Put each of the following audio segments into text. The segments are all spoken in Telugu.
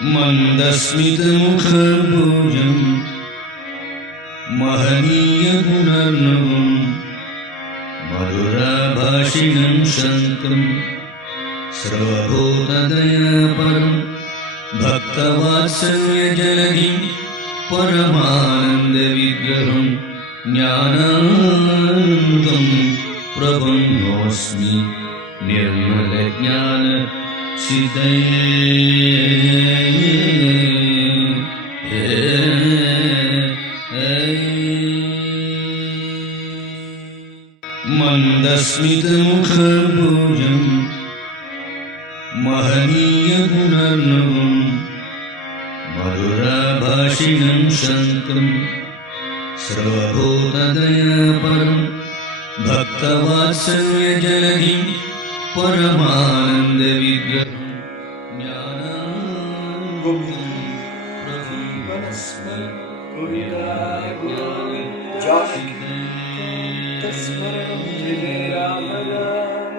मन्दस्मितमुखभुजं महनीयगुणर्णवं मधुराभाषिणं शन्तं सर्वभूतदयापरं भक्तवात्सल्यजलधिं परमानन्दविग्रहं ज्ञानानन्दं प्रबन्धोऽस्मि निर्मलज्ञानसिद्धये मन्दस्मितमुखभुजं महनीयगुणर्णवं मधुराभाषिणं शन्तं सर्वभूतदयापरं भक्तवात्सल्यजलधिं परमानन्दविग्रहं ज्ञानानन्दं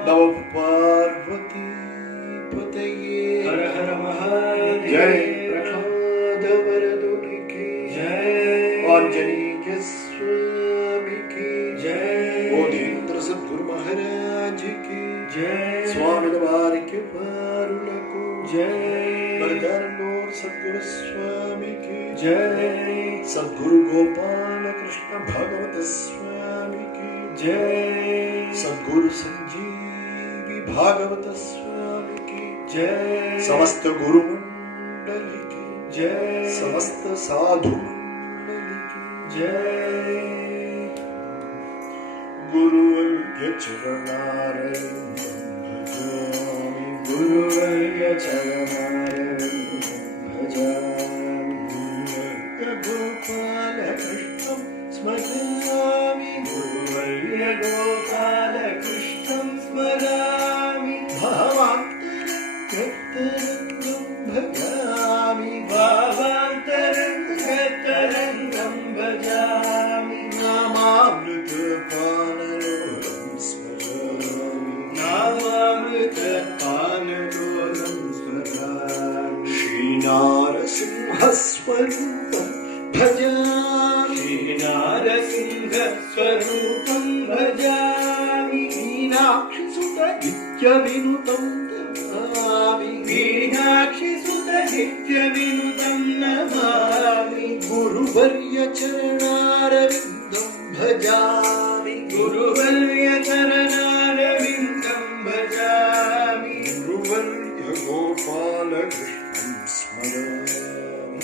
नमो पार्वती पतये हर हर महादेव जय प्रहलाद वरदुनि की जय आंजनेय स्वामी की जय बोधेंद्र सद्गुरु महाराज की जय स्वामी वारिके पारुలకు जय बरदारनोर सद्गुरु स्वामी की जय सद्गुरु गोपाल कृष्ण भगवत स्वामी की जय सद्गुरु संजीवी भागवत स्वामी की जय समस्त गुरु मंडली की जय समस्त साधु मंडली की जय गुरुवर्य चरणारविंदं भजामि गुरुवर्य चरणारविंदं भजामि गोपाल कृष्णं स्मरामि गुरुवर्य गोपाल कृष्णं स्मरामि भावान्तरंगं भजामि भावान्तरंगं भजामि नामामृतपानलोलं स्मरामि नामामृतपानलोलं स्मरामि श्रीनारसिंहस्वरूपं भजामि श्रीनारसिंहस्वरूपं भजामि मीनाक्षिसुतनित्यविनुतं नमामि मीनाक्षिसुतनित्यविनुतं नमामि गुरुवर्य चरणारविन्दं भजामि गुरुवर्य चरणारविन्दं भजामि गुरुवर्य गोपालकृष्णं स्मरामि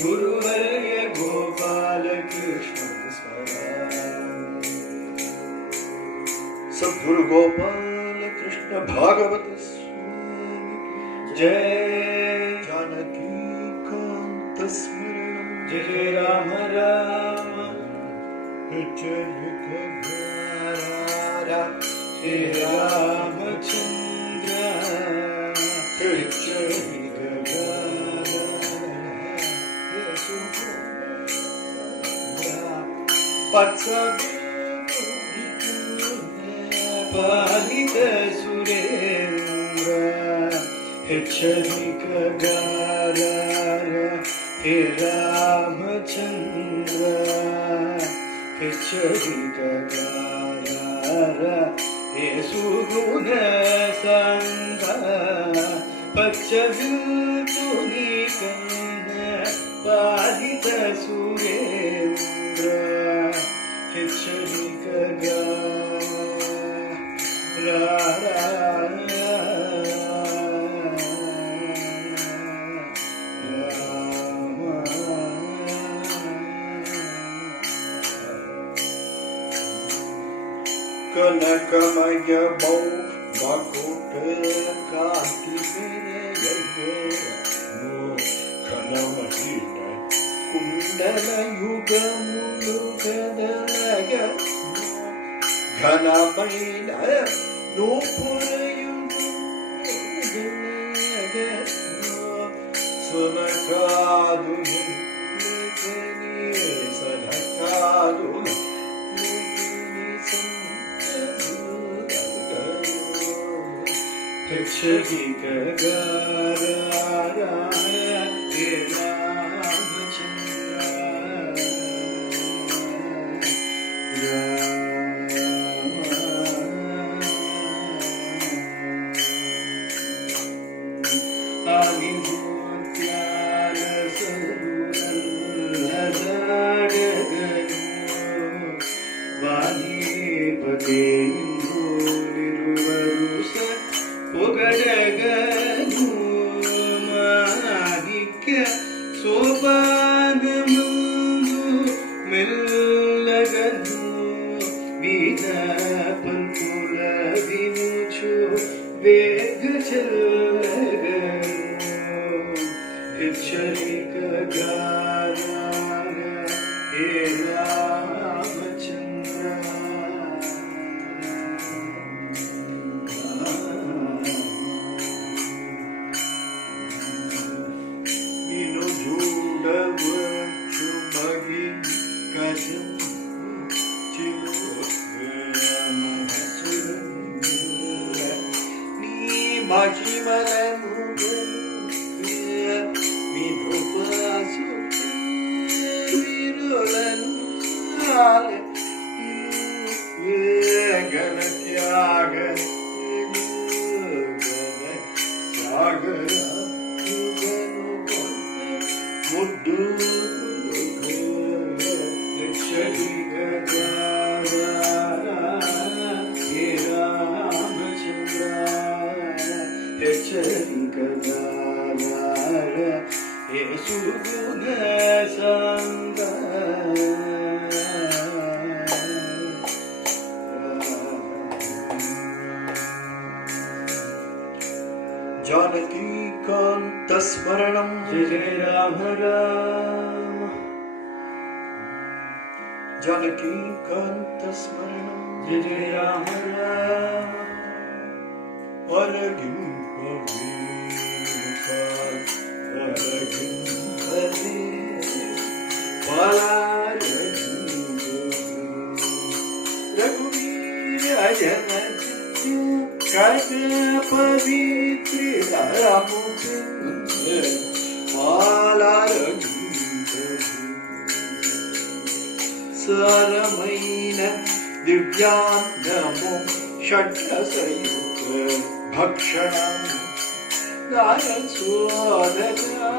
गुरुवर्य गोपालकृष्णं स्मरामि सद्गुरु गोपाल कृष्ण भागवत स्वामी जय जानकी कांत स्मरणं जय जय राम राम जय हे रामचंद्र जय पालित सुरेन्द्र हेच्छदिकगार हे रामचंद्र हेच्छदिकगार हे सुगुण संग पच्चविल्तुनिकन्न पालित सुरेन्द्र कनकमय मकुट कांति खनमहिन कुंडल युगमुलु गदलग घनमैन नूपुरयुगु सुनकादु सनकादु Shri Gagara ಮುದ್ದು जानकीकान्तस्मरणं जय जय राम राम जानकीकान्तस्मरणं जय जय राम राम अरगिं रघुवीर अजन कद पवित्र सरमैन दिव्याङ्गमो षट्रसयुक्त भक्षणं दारसोदगा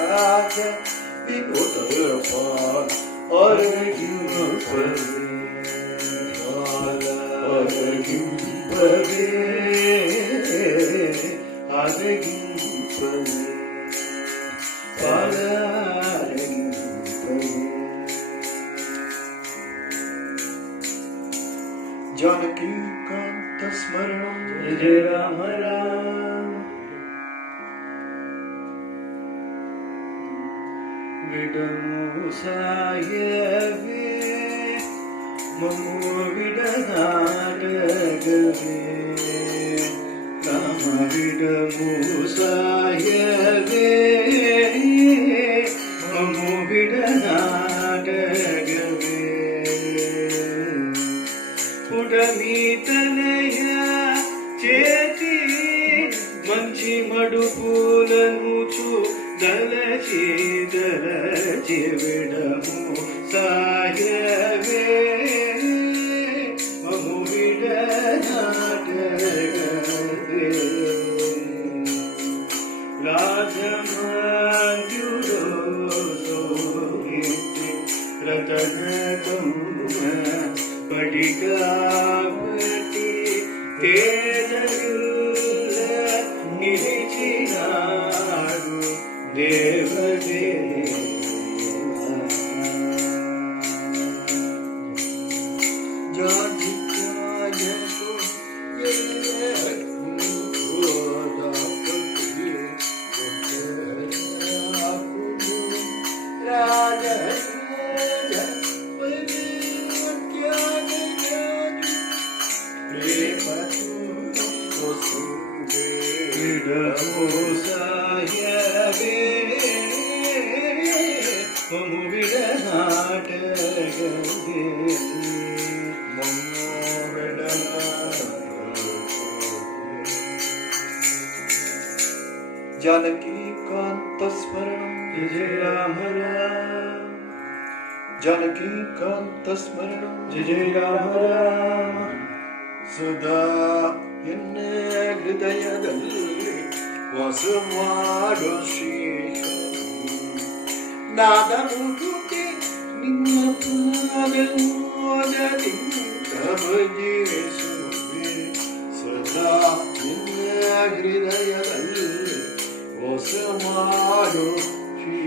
राज विनोद और जानकीकान्तस्मरणं जय जय राम राम विडमुसायवे ममो विडनाडगवे राम विडमुसायवे ममो विडनाडगवे పుడమీతనయ చేతి మంచి మడుపులనుచు దలచి దలచి విడము సాయవే మము విడనాటగవే రాజమాంజుడో సోహితి రతనకమ్మ పడిగాపటి తేజరుల నిలిచినాడు దేవదేవ జాతికాయకు जानकीकान्तस्मरणं जय जय राम राम जानकीकान्तस्मरणं जय जय राम राम ಸದಾ ಎನ್ನ ಹೃದಯದಲ್ಲಿ ವಾಸ ಮಾಡೋ ಶ್ರೀ ನಾದ ಮುಗುತಿ ನಿನ್ನ ಪಾದದಿಂದ ಭಜಿಸುವೆ ಸದಾ ಎನ್ನ ಹೃದಯದಲ್ಲಿ ವಾಸ ಮಾಡೋ ಶ್ರೀ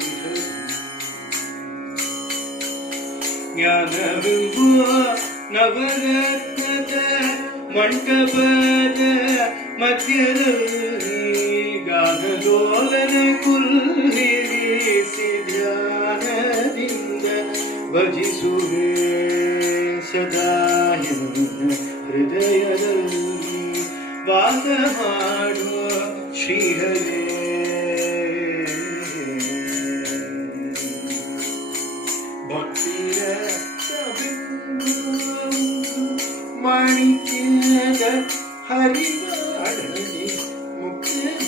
ಜ್ಞಾನವಿರುವ ನವರತ್ನದ ಮಂಟಪದ ಮಧ್ಯದಲ್ಲಿ ಗಾನಲೋಲನ ಕುಲ್ಲಿರಿಸಿ ಧ್ಯಾನದಿಂದ ಭಜಿಸುವೆ ಸದಾ ಎನ್ನ ಹೃದಯದಲ್ಲಿ ವಾಸ ಮಾಡುವ ಶ್ರೀಹರೇ ಭಕ್ತಿಯ ಮಾಣಿಕ್ಯದ ಹರಿವಾಡಲಿ ಮುಕ್ತನಾಗಬೇಕು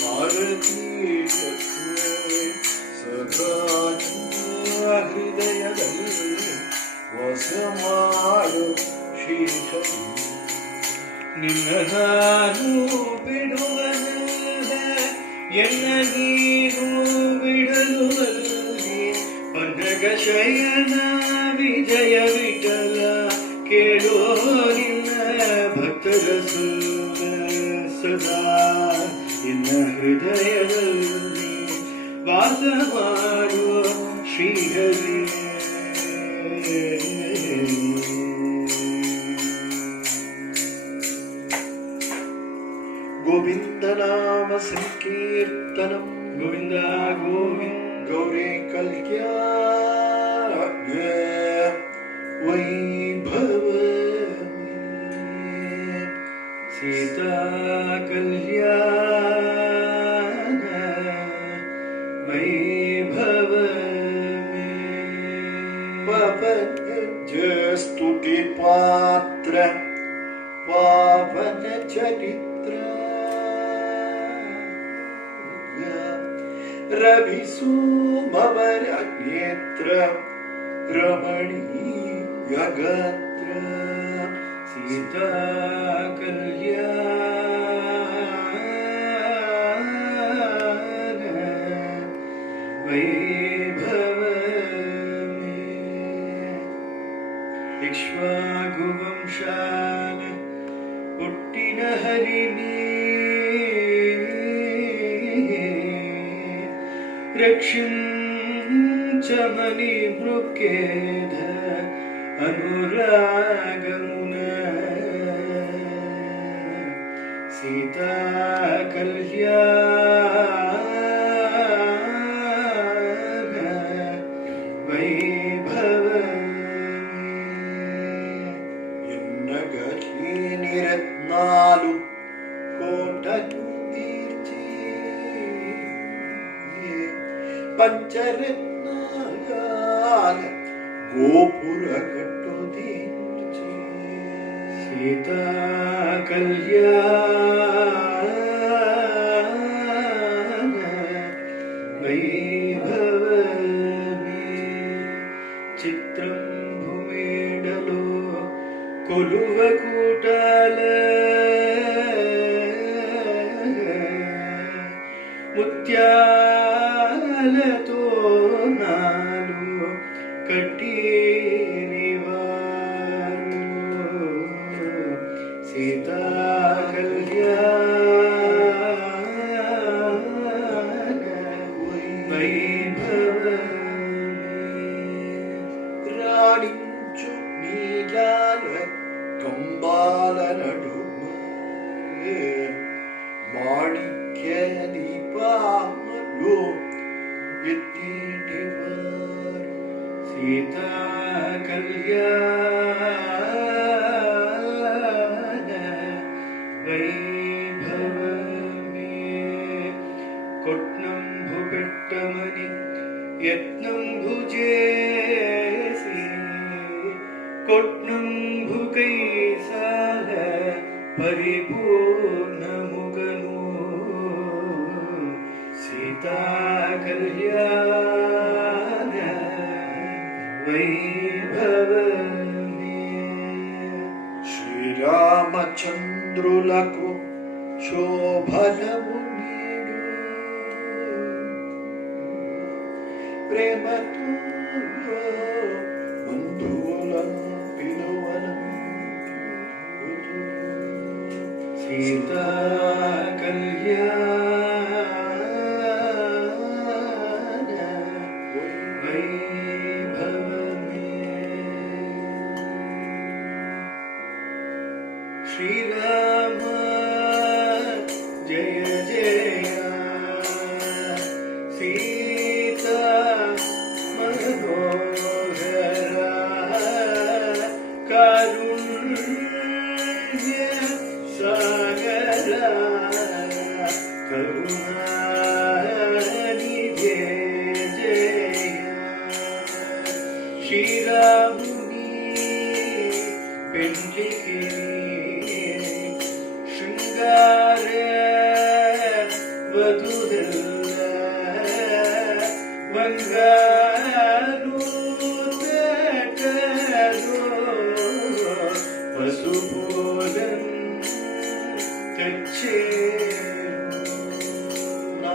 ಭಾರತೀ ನಯನ ವಿಜಯ ವಿಠಲ ಕೇಳೋ ನಿನ್ನ ಭಕ್ತರ ಸುರ ಸದಾ ನಿನ್ನ ಹೃದಯದಲ್ಲಿ ವಾಸ ಮಾಡುವ ಶ್ರೀಹರಿ ಗೋವಿಂದ ನಾಮ ಸಂಕೀರ್ತನಂ ಗೋವಿಂದ ಗೋವಿಂದ ಗೌರಿ ಕಲ್ಯಾಣ ವೈಭವ ಸೀತಾ ಕಲ್ಯಾಣ ವೈಭವ ಸ್ತುತಿ ಪಾತ್ರ ಪಾವನ ಚರಿತ್ರ ರವಿ ಸೋಮವರ ನೇತ್ರ ರಮಣೀಯ ಗಾತ್ರ ಸೀತಾ ಕಲ್ಯಾಣ ವೈಭವ ಇಕ್ಷ್ವಾಕುವಂಶಾನ ಹುಟ್ಟಿನ ಹರಿಣಿ ರಕ್ಷಿಂಚಮನಿ ಮೃಕ್ಕೇಧ ಅನುರಾಗಮುನ ಸೀತಾ ಕಲ್ಯಾಣ ವೈಭವ ఎన్నగీ నిరత్నాలు కోటలు తీర్చి పంచరత్నాల గోపుర కట్టు తీర్చి సీతా కళ్యాణ వైభవ చిత్రం భూమేడలో కొలువ కూటాల ముత్యాలతో నాలు కట్టినివారు సీతా కళ్యాణ వైభవ రాణించు నీలాల కంబాల నడుమ మాణిక్య దీపాలు ఎత్తిటివారు సీతా కళ్యాణ వైభవమే కొట్నంబు పెట్టమని యత్నంబు చేసి కొట్నంబు కైసాల పరిపూర్ణముగను సీతా కళ్యాణ వైభవమే శ్రీరామచంద్రులకు శోభనము నీడు ప్రేమతో బంధువుల పిలువనం సీతా కళ్యాణ వైభవమే శ్రీరామ జయ జయ సీతా మనోహర కారుణ్య సాగర కరుణానిధే జయ శ్రీరాముని పెండ్లికి శృంగార వధుదల్ల బంగారు తటలో పసుపోదం తెచ్చే నా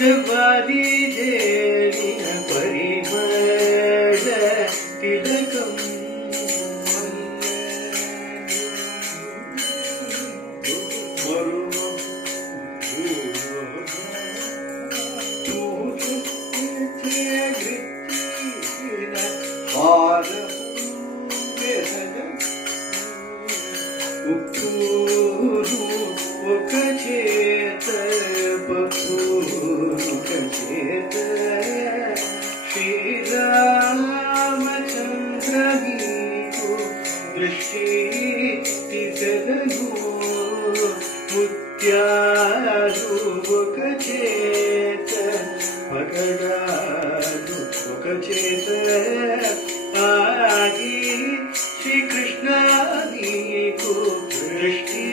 जवारी देवी परिमल तिलकम श्री कृष्ण दृष्टि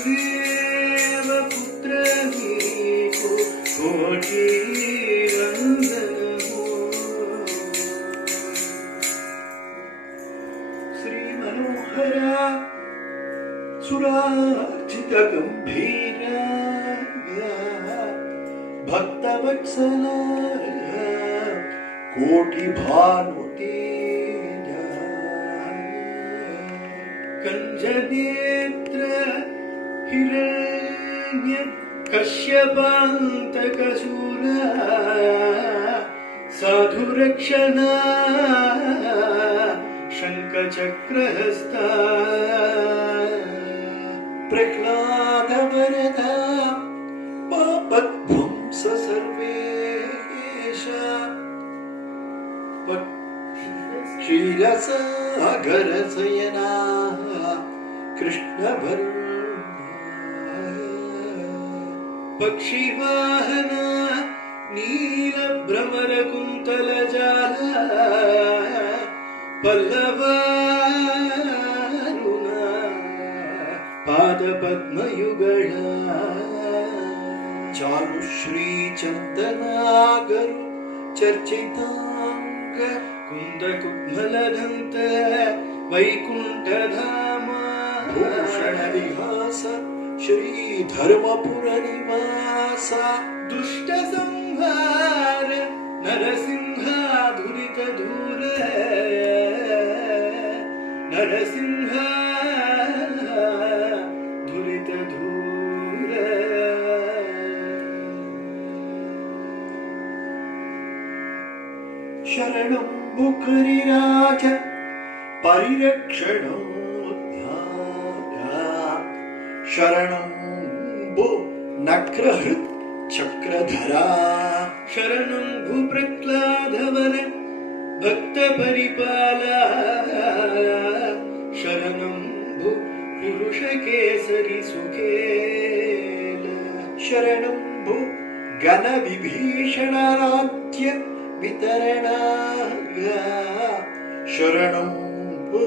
वसुदेव पुत्र कोटि श्री मनोहर सुरार्चित गंभीर भक्तवत्सल कोटि भानुते कंजनेत्र हिरण्य कश्यपान्तकशूर साधुरक्षणा शङ्खचक्रहस्ता प्रह्लादवरदा पापध्वंस सर्वेश क्षीरसागरशयना कृष्णवर्णा पक्षिवाहना नीलभ्रमरकुन्तलजाला पल्लवारुणा पादपद्मयुगला चारुश्री चन्दनागरु चर्चितांग कुन्दकुग्मलदन्त वैकुण्ठधाम भूषण विहास श्री धर्मपुर निवासा दुष्ट संहार नरसिंहाधुरित धूर नरसिंहाधुरित धूर शरणं बुकरिराज परिरक्षणं शरणं भू नक्रहृत् चक्रधरा शरणं भूप्रह्लादवर भक्त परिपाला शरणं भू पुरुष केसरी सुखेल शरणं भू ಘನ ವಿಭೀಷಣ ರಾಜ್ಯ ವಿತರಣಾಗ ಶರಣಂ ಭೋ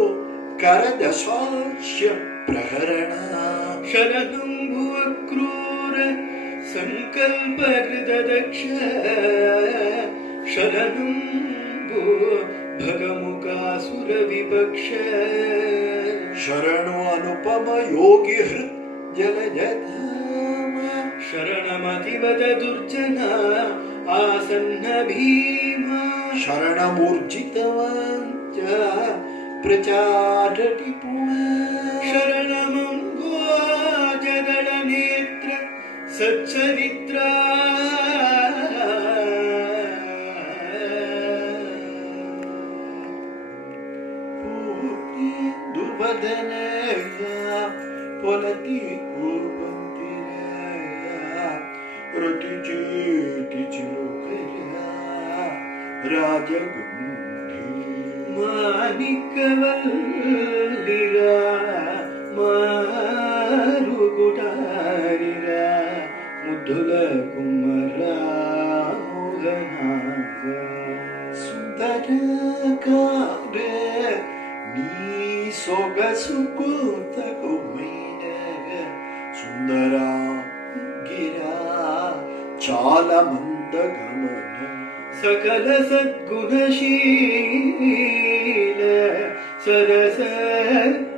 ಕರದಶಾಸ್ಯ ಪ್ರಹರಣ ಶರಣಂ ಭುವ ಕ್ರೂರ ಸಂಕಲ್ಪ ಹೃದದಕ್ಷ ಶರಣಂ ಭೋ ಭಗಮುಖಾಸುರ ವಿಪಕ್ಷ ಶರಣು ಅನುಪಮ ಯೋಗಿ ಹೃತ್ ಜಲಜಧಾಮ ಶರಣಮತಿವದ ದುರ್ಜನ ಆಸನ್ನ ಭೀಮ ಶರಣಮೂರ್ಜಿತವಾಂಚ ಪ್ರಚಾರಟಿ ಪುನಃ ಶರಣಮಂಗೋ ಜಗಳ ನೇತ್ರ ಸಚ್ಚರಿತ್ರ ದುರ್ವದನಯ ಪೊಲತಿ ಕೂಪಂತಿರಯ ರತಿ ಚೇತಿ ಚಿಲುಕಯ ರಾಜಗುಂಧಿ ಮಾನಿಕವಲ್ಲಿರ ಮಾರುಗುಟಾರಿರ ಮುದ್ದುಲ ಕುಮರ ಮೋಹನಾಗ ಸುಂದರಕಾರ ನೀ ಸೊಗಸು ಕೂತ ಕೊಮ್ಮೈನಗ ಸುಂದರ ಗಿರ ಚಾಲ ಮಂದ ಗಮನ ಸಕಲ ಸದ್ಗುಣಶೀಲ ಸರಸ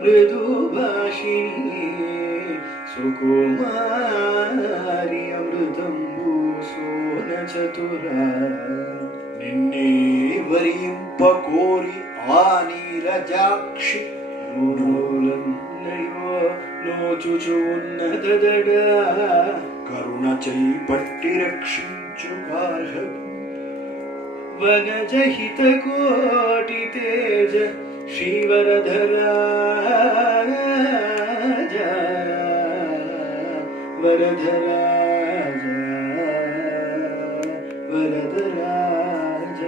ಮೃದು ಭಾಷಿಣಿ ಸುಕುಮಾರಿ ಅಮೃತಂಬು ಸೋನ ಚತುರ ನಿನ್ನೆ ವರಿಂಪ ಕೋರಿ ಆ ನೀರಜಾಕ್ಷಿ ನೋಡೋಲನ್ನಯೋ ನೋಚುಚು ಉನ್ನತದಡ ಕರುಣ ಚೈಪಟ್ಟಿ ರಕ್ಷಿಂಚು ಬಾರ್ಹ ವನಜಹಿತ ಕೋಟಿ ತೇಜ ಶ್ರೀವರಧರ ವರಧರಾಜ ವರದರಾಜ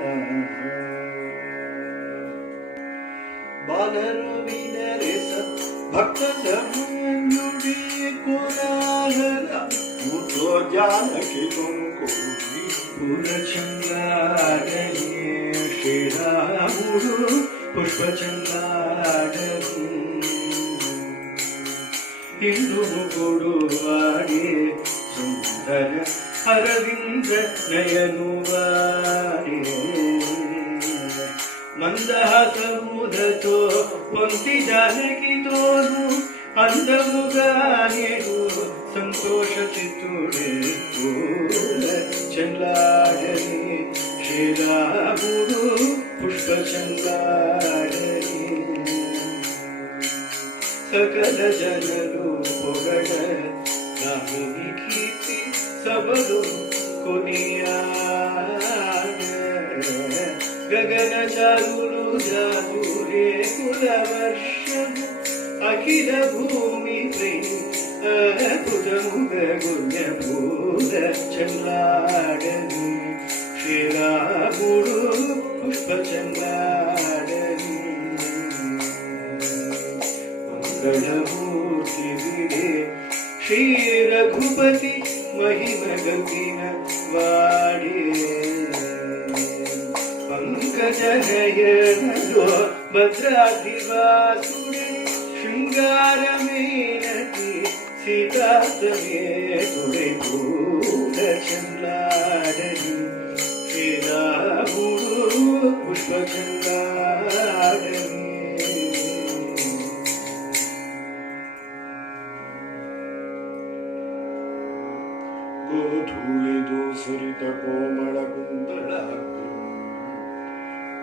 ಬಾಲರು ವಿನರೆಸ ಭಕ್ತ ಸಮುಡಿ ಕೋಲಾಹಲ ಮುತ್ತೋ ಜಾನಕಿ ತುಮಕೂರಿ ಪುರಚಂದ್ರಾಡಲಿ ಶ್ರೀರಾಮುಡು ಪುಷ್ಪಚಂದ್ರಾಡಲಿ ಇಂದು ಕೊಡುವಾಡೆ ಸುಂದರ ಅರವಿಂದ ನಯನುವಾಡೆ ಮಂದಹಾಸಮುದತೋ ಪಂಕ್ತಿ ಜಾನಕಿ ತೋರು అందముగానేడు సంతోష చిత్తుడే చల్లాడని శ్రీరాముడు పుష్ప చల్లాడని సకల జనులు పొగడ రాముని కీర్తి సభలు కొనియాడ గగన చారులు జాతురే కుల వర్షము అఖిల భూమిపై అద్భుతముగ గుణ్య పూల చల్లాడని శ్రీరాముడు పుష్ప చల్లాడని మంగళమూర్తి విడే శ్రీ రఘుపతి మహిమ గతిన వాడే పంకజనయనలో భద్రాద్రివాసుడే శృంగారమేనటి సీతాసమేతుడే పూల చల్లాడని శ్రీరాముడు పుష్ప చల్లాడని గోధూళిదో సరిత కోమళ కుందళ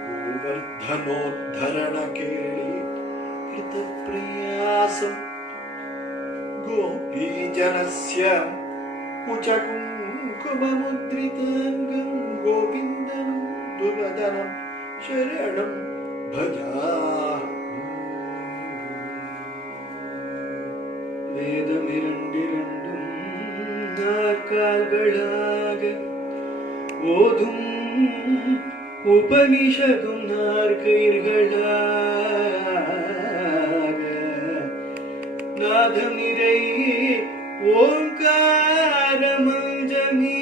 గోవర్ధనోద్ధరణ కేళి కృత ప్రయాసం గోపీజనస్య కుచకుంకుమముద్రితాంగం గోవిందం దుర్వదనం శరణం భజామి வேதமிரண்டிரண்டும் நாற்கால்களாக ஓதும் உபனிஷதும் நாற்கயிர்களாக நாதமிரை ஓங்கார மஞ்சமீ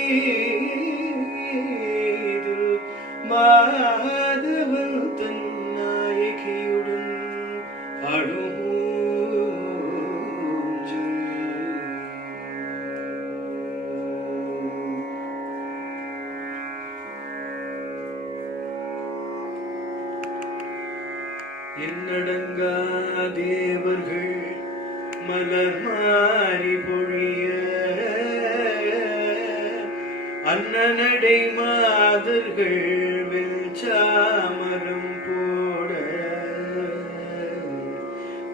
என்னடங்கா தேவர்கள் மலர் மாறி பொழிய அன்னநடை மாதர்கள் வெல்சாமரம் போட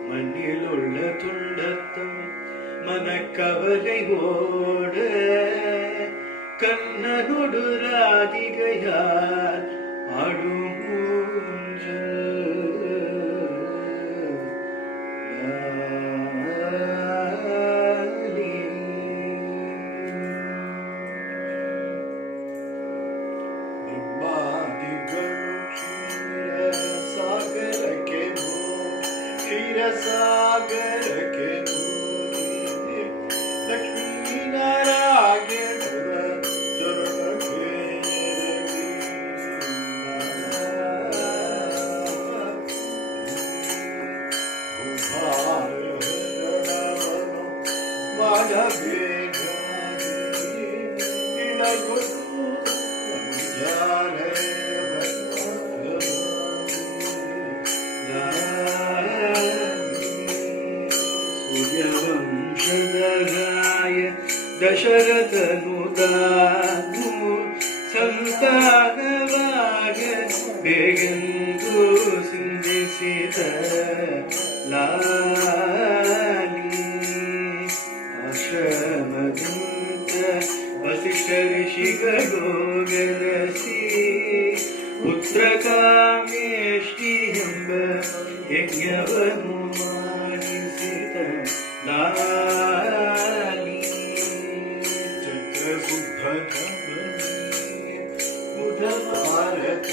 மண்ணில் உள்ள துண்டத்தம் மனக்கவலை ஓட கண்ணனொடு ராதிகையார் ஆடும் ஊஞ்சல் सागर के मोती लक्ष्मी नारायण चरण सूर्यवंशदगाय दशरथनुदानु ಸಂತಾನವಾಗ ಬೇಗಂದು ಸಿಂಧಿಸಿದ ಲಾಲಿ ಆಶ್ರಮದಂತ ವಸಿಷ್ಠ ಋಷಿಗಳು ಗೆಲಸಿ ಪುತ್ರ ಕಾಮೇಷ್ಟಿ ಎಂಬ ಯಜ್ಞವನ್ನು ಮಾಡಿಸಿದ ಲಾಲಿ ಚಕ್ರಸುದ್ಧ ಭಾರತ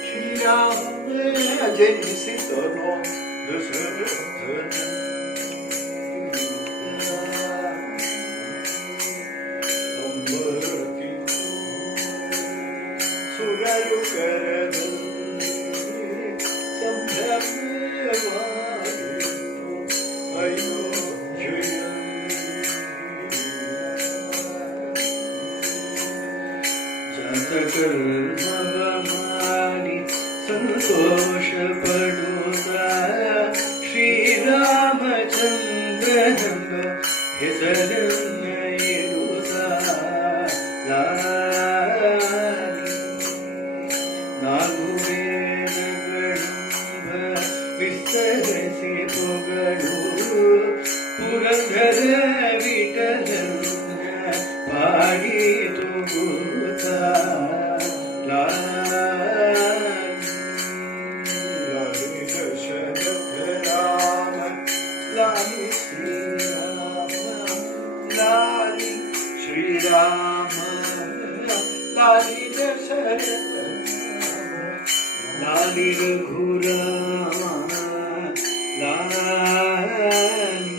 ಶ್ರೀರಾಮ ಜನಿಸಿದನು ದಶರಥನ ಸುರರು ಕರದಲ್ಲಿ ಸಂಭ್ರಮವಾಯಿತು ಅಯೋಧ್ಯೆಯ ಕರ್ಮವ ಮಾಡಿ ಸಂತೋಷ ಪಡುತ್ತ ಶ್ರೀರಾಮಚಂದ್ರನೆಂಬ ಹೆಸರನ್ನ ಇಡುತ್ತ ಲಾಲಿ ನಾಲ್ಕು ವೇದಗಳೆಂಬ ವಿಸ್ತರಿಸಿ ಪೊಗಳು ಪುರಂದರ ವಿಠಲನ್ನ ಪಾಡಿತು श्रीराम लाली दशरथ लाली रघुराम लाली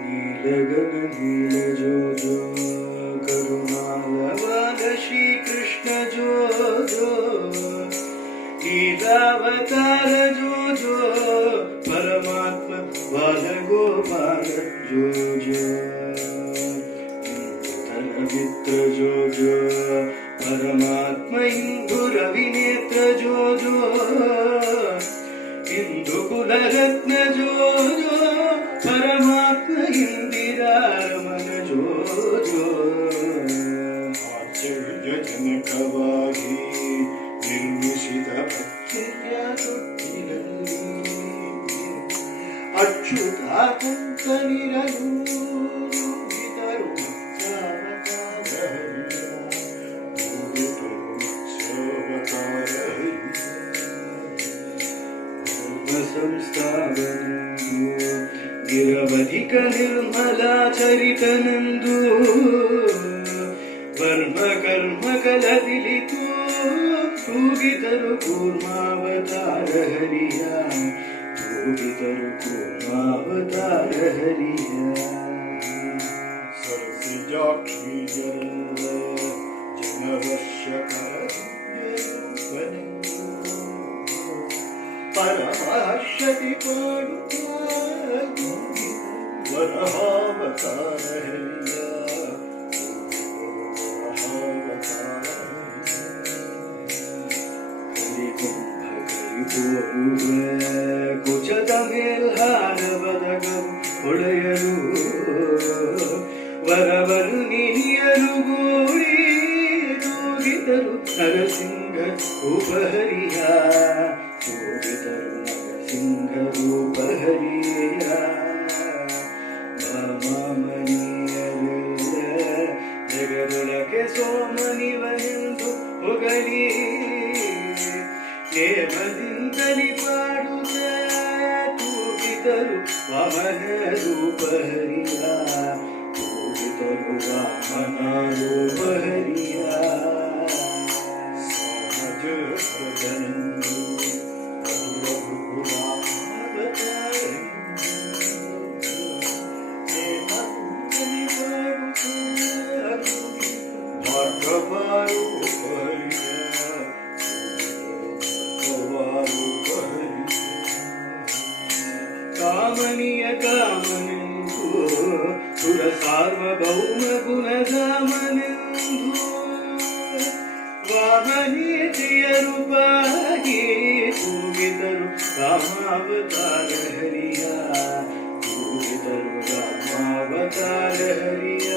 नील गगन नील जो जो करुणालवाल श्री कृष्ण जो जो लीलावतार जो जो परमात्मा बाल गोपाल जो जो मित्र जो जो परमात्मा इंदु रविनेत्र जो जो इंदु कुलरत्न जो जो परमात्मा इंदिरा रमण जो जो ಆಶ್ಚರ್ಯಜನಕವಾಗಿ ನಿರ್ಮಿಸಿದ ಅಚ್ಚರ್ಯ ತೊಟ್ಟಿಲಲ್ಲಿ ಅಚ್ಯುತಾನಂತನಿರಲು ನುಡಿದರು ಸಂಸ್ಥಾಪನೆಂದು ನಿರವಧಿಕ ನಿರ್ಮಲಾ ಚರಿತನೆಂದು ವರ್ಮ ಕರ್ಮ ಕಲತಿಲಿತು ತೂಗಿದರು ಕೂರ್ಮಾವತಾರ ಹರಿಯ ತೂಗಿದರು ಕೂರ್ಮಾವತಾರ ಹರಿಯ ಸರಸಿಜಾಕ್ಷಿಯರಲ್ಲ ಜನವಶ್ಯಕರ ಪರಮಾಶ್ಯತಿ ಪಾಡುತ್ತ ವರಹಾವತಾರ ಹರಿಯ ವರಹಾವತಾರ ವರವರು ನೀಯರುಗೂಡಿ ತೂಗಿದರು ನರಸಿಂಹ ರೂಪಹರಿಯ ತೂಗಿದರು ನರಸಿಂಹ ರೂಪಹರಿಯ ಭಾಮಮನಿಯರೆಲ್ಲ ಜಗದೊಳಗೆ ಸೋಮನಿವನೆಂದು ಹೊಗಳಿ ನೇಮದಿಂದಲಿ ಪಾಡುತ್ತ ತೂಗಿದರು ವಾಮನ ರೂಪಹರಿಯ ತೂಗಿದರು ವಾಮನ ರೂಪಹರಿಯ ಸಮಜನೆಂದು ಕಾಮನಿಯ ಕಾಮನೆಂದು ಸುರ ಸಾರ್ವಭೌಮ ಗುಣಧಾಮನೆಂದು ವಾಮನೇತಿಯ ರೂಪಾಗಿ ತೂಗಿದರು ರಾಮಾವತಾರ ಹರಿಯ ತೂಗಿದರು ರಾಮಾವತಾರ ಹರಿಯ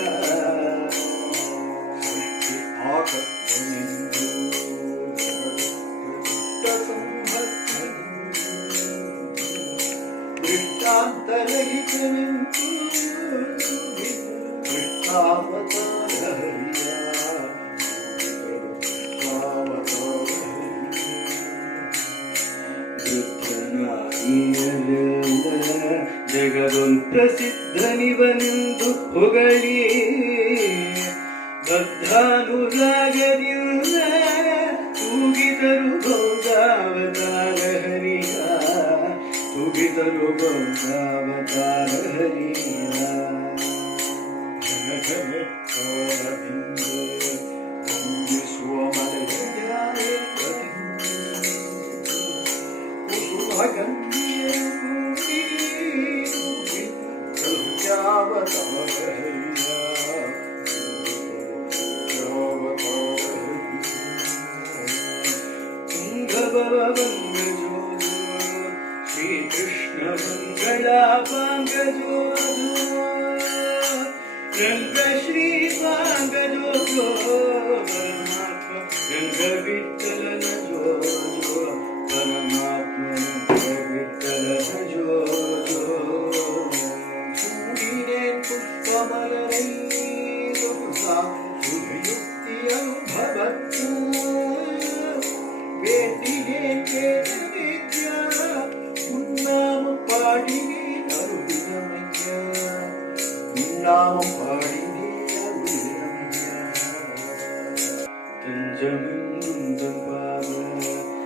ದೃಷ್ಟಾಂತರಹಿತನೆಂದು ಕೃಷ್ಣಾವತಾರ ಹರಿಯ ಜಗದೊಂದು ಪ್ರಸಿದ್ಧನಿವನೆಂದು ಹೊಗಳಿ ಬದ್ಧಾನುರಾಗದಿಂದ ತೂಗಿದರು ಗೌದಾವತಾರ ಹರಿಯ ತೂಗಿದರು ಗೌದಾವತಾರ ಹರಿಯ ಶ್ರೀಕೃಷ್ಣ ಮಂಗಳ ಪಾಂಗಜೋ ರಂಗ ಶ್ರೀ ಪಾಂಗಜೋ ಪರಮಾತ್ಮ ರಂಗ ವಿಠಲನ ಜೋ ಪರಮಾತ್ಮ ರಂಗ ವಿಠಲನ ಜೋ ಪುಷ್ಪಮಲರೈ ಸುಯುಕ್ತಿಯನು ಭವತ್ತು ಬೇಟಿಗೆ ವಿದ್ಯ ಉನ್ನಾಮ ಪಾಡಿನಿ ಅರುದಿನಮಯ್ಯ ಉನ್ನಾಮ ಪಾಡಿನಿ ಅರುದಿನಮಯ್ಯ தஞ்சமென்றும் பாவலரினை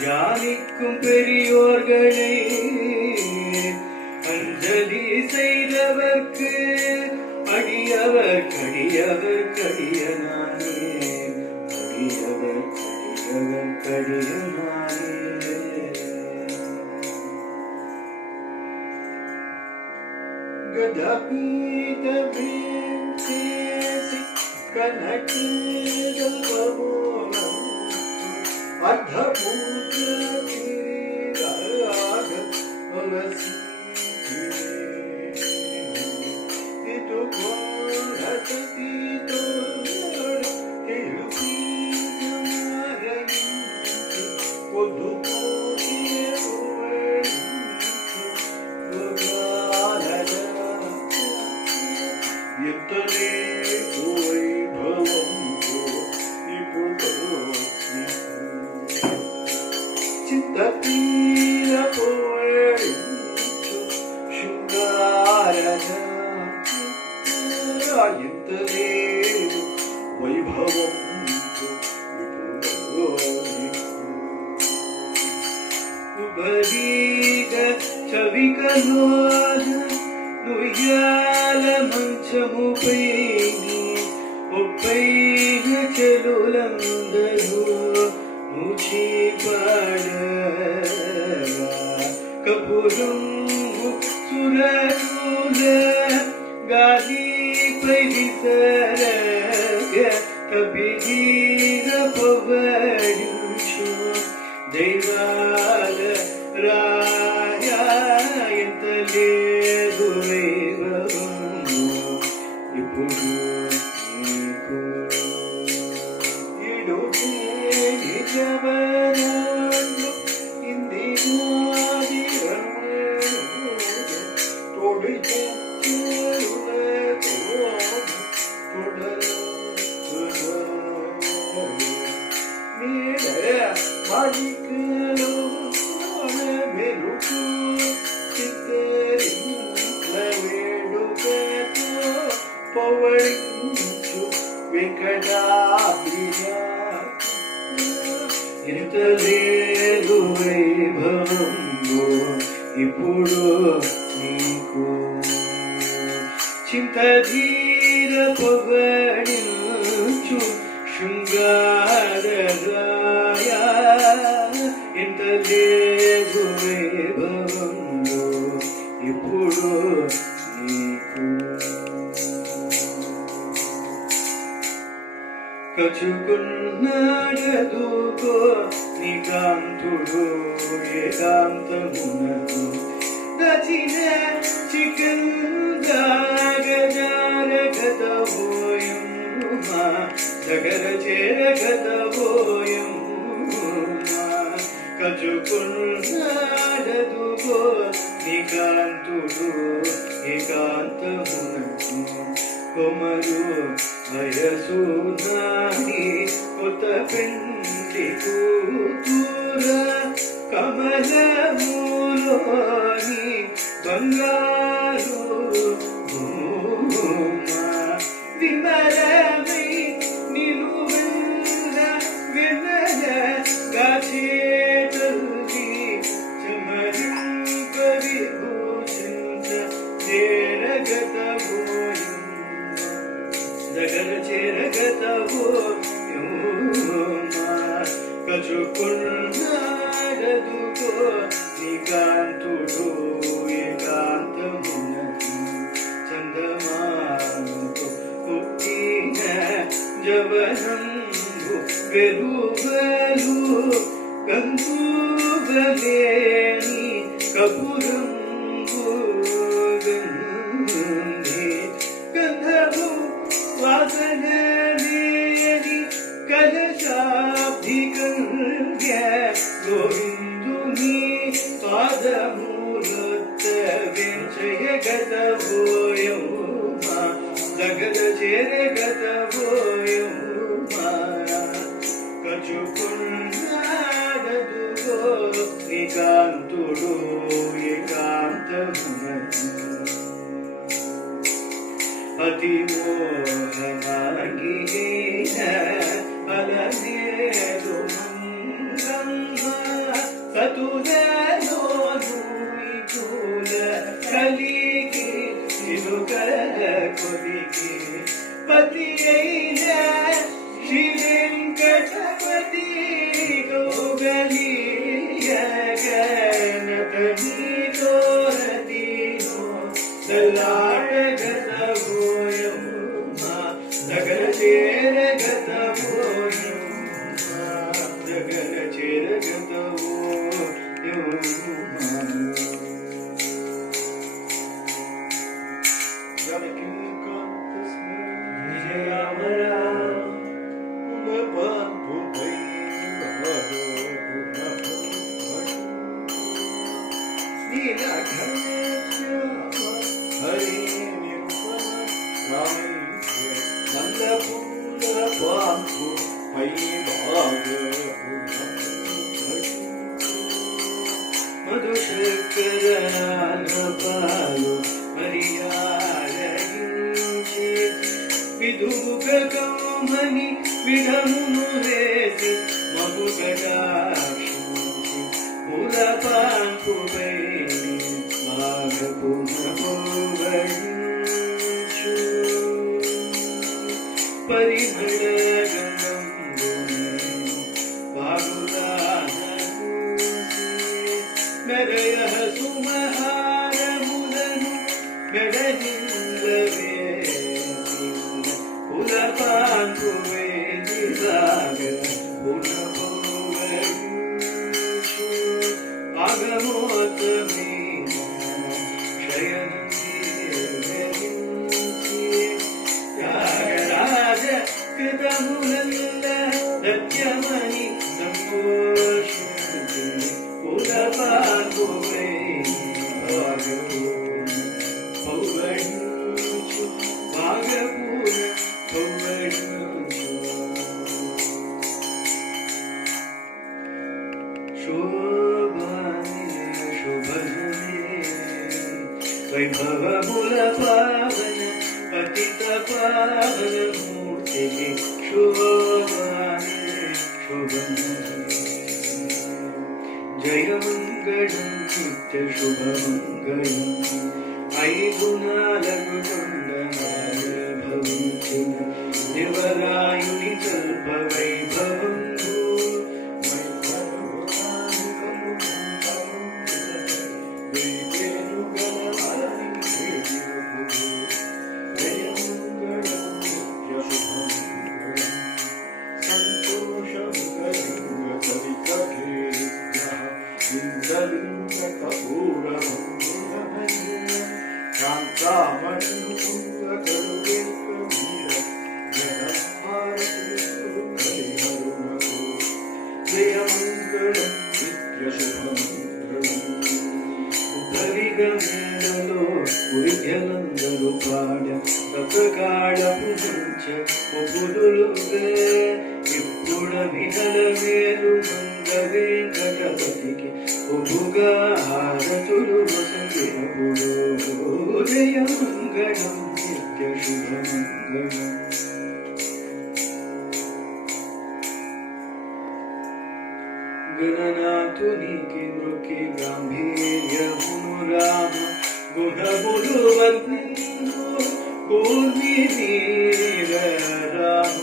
தியானிக்கும் பெரியோர்களை அஞ்சலி செய்தவர்க்கு அடியவர் கடியவர் கடியனானே அடியவர் கடியவர் கடியனானே ಗದಪೀತ ಭೀಂಸೇಸಿ ಕನಕೀಜಲ್ವಮೋಹ ಅರ್ಧಪೂಜ ರಾಗ ಅವಸಿ ಇದು ಘೋರಸತೀತೋ ತಿರುಪಿ ಒದು ಎತ್ತಲೇ ವೈಭವಂತು ನಿಪುಟೋ ಚಿತ್ತತೀರ ಪೋಯಳಿಂಚು ಶೃಂಗಾರದ ಎತ್ತಲೇ ವೈಭವಂತು ನಿಪುಟೋ ಉಬರೀಗ ಚವಿಕಲೋದ ನುಯ್ಯಾಲ ಮಂಚಮುಪೈನಿ ಒಪ್ಪೈಗ ಚೆಲುಲಂದರು ಮುಚಿ ಪಾಡ ಕಪುರುಂಗು ಸುರಕುಲ ಗಾಲಿ ಪೈಸರಗ ಕಬಿದೀರ ಪವಡಿಶು ದೈವಾಲ ರಾಯ ಎಂತಲೇ ದುರೈವನು పవళించు వెంకటాద్రిజ ఎంత లేదు వైభవంలో ఇప్పుడు నీకు చింతధీర పవళించు శృంగారరాయ ఎంత లేదు వైభవంలో ఇప్పుడు నీకు కచుకున్నాడదుకో నికాంతుడు ఏకాంతమునకు దచిన చికన్ దాగజారగతవోయం జగర చేరగతవోయం కచుకున్నాడదుకో నికాంతుడు ఏకాంతమునకు కొమరు వయసు నాని కొత్త పెంచి కూతుర కమలములోని బంగారు విమలమై నిలువెల్ల వెన్నెల గాచేతల్లి చమరింప విభూషించ చేరగతవోయం జగర చేరగతవోయం కచుకున్నాడదుకో నికాంతుడు ఏకాంతమునకు చందమామతో పుట్టిన జవనంబు వెలువలు గంధువలేని కపురంబు గంధము వాసనలేని కలశాబ్దికల్య గోవిందుని పాదమూలొత్త వెంచయగతవోయం జగద చేరగతవోయం కచుకున్నాడదుకో నికాంతుడు ఏకాంతమునకు అతి మోహమాగిన అలనేరు మంగమ్మ సతులలో విపుల కలిగి తిరుగల కొలిగి పతి అయిన శ్రీ వెంకటపతి గౌగలియగనతని తోరదీనో దల్లాడగతవోయం జగర చేరగతవోయం జగర చేరగతవోయం విజయమరా మధుశకరాలు మరియాలయించి విధుగమని విధమును వేసి మగుగడాక్షించి పులపాంపువై మాగపునపోవడించు పరిమళ మెరయ సుమహారములను మెడనిందవే పులపాంపువే నిరాగ పునపోవడించు ఆగమోత్తమే త్యాగరాజ కృతములల్ల సత్యమని సంపోషి పులపాంపువే పౌవడించు భాగపూర పౌవడించు శోభానే శుభనే వైభవముల పావన పతిత वृन्दावनमूर्तिः शोभाने शुभम् जय मङ्गलं नित्यशुभमङ्गलम् अयि गुणालघुकुण्डमाय भवन्तु निवरायुनि कल्पवैभवम् ఉద్యలందరూ పాడ సతకాడపుంచ ఒపుడులుగా ఇప్పుడ వినల మేలు మంగ వెంకటపతికి ఒపుగా హారతులు వసంతినప్పుడు జయ మంగళం నిత్య శుభమంగళం గణనాథునికి మృకి గాంభీర్యమును రామ గుణములు వర్ణించు కూర్మి నీల రామ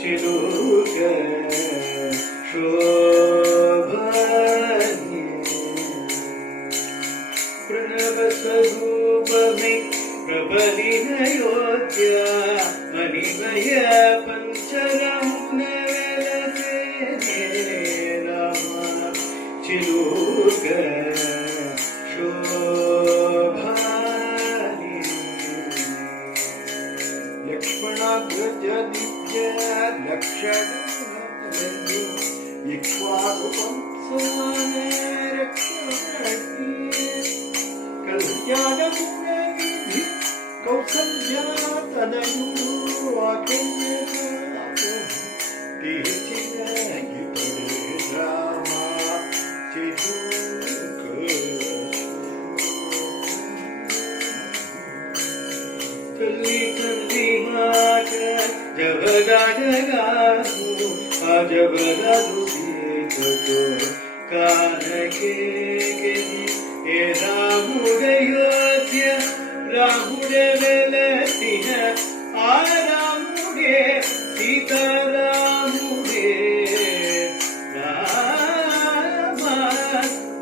చిలుక శోభని ప్రణవ స్వరూపమే ప్రబలినయోధ్య మణిమయ పంచరమున వెలసే రామ చిలుక శోభాని లక్ష్మణాగ్రజ దివ్య లక్షణ ఇక్ష్వాకుపం సమానే రక్షణి కళ్యాణముని కౌసల్యా తనయు రామ తల్లి తండ్రి మాట జగదాడగాను అజబరదు సీతతో కానకే ఏ రాముడయోధ్య రాముడే వెలసిన ఆ రాముడే సీతారాముడే రామ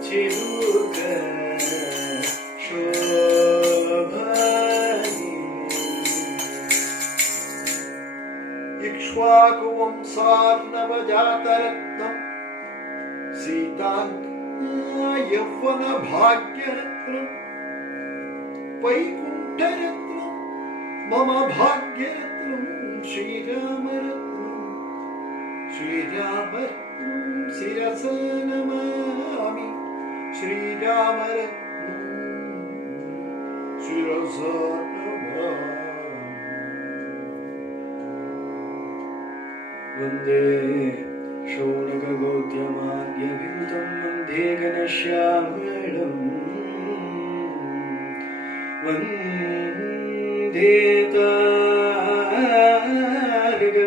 చిలుక శోభని ఇక్ష్వాకు వంశార్ణవజాతరత్నం సీతాంక యవ్వన భాగ్యరత్నం వైకుంఠరత్నం మమ భాగ్యరత్నం శ్రీరామరత్నం శ్రీరామరత్నం శిరస నమామి శ్రీరామరత్నం శిరస నమామి వందే శోణకగోత్రమాద్యవినుతం వందే ఘనశ్యామళం వందే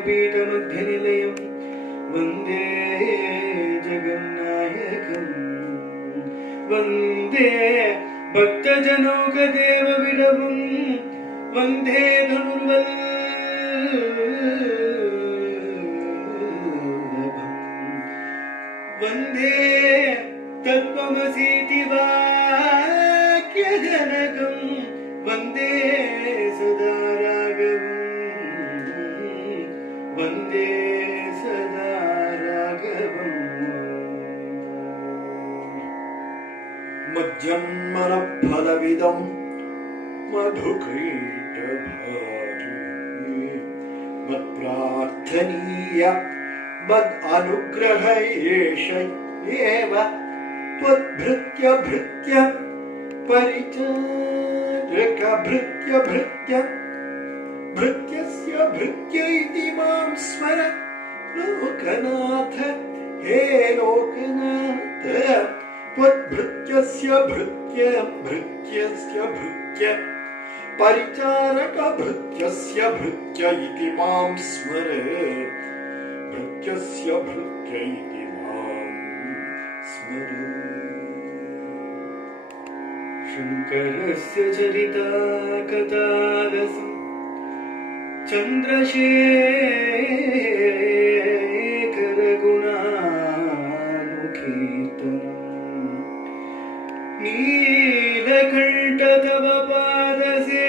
తారకపీఠమధ్యనిలయం వందే జగన్నాయకం వందే భక్తజనౌకదేవ విడవం వందే వందే తత్వమసీతి వాక్యజనకం వందే సదా రాఘవం వందే సదా రాఘవం మజ్జన్మన ఫలవిదం మధుకైటభారి మత్ప్రార్థనీయ మద్ అనుగ్రహ ఏష ఏవ త్వద్భృత్య భృత్య పరిచారక భృత్య భృత్య భృత్యస్య భృత్య ఇతి మాం స్మర లోకనాథ హే లోకనాథ త్వద్భృత్యస్య భృత్య భృత్యస్య భృత్య परिचारक भृत्यस्य भृत्य इति मां स्मर भृत्यस्य भृत्य इति मां स्मर शङ्करस्य चरिता कथारसं चन्द्रशेखर गुणानुकीर्तनम् नीलकण्ठ तव पादसेवनं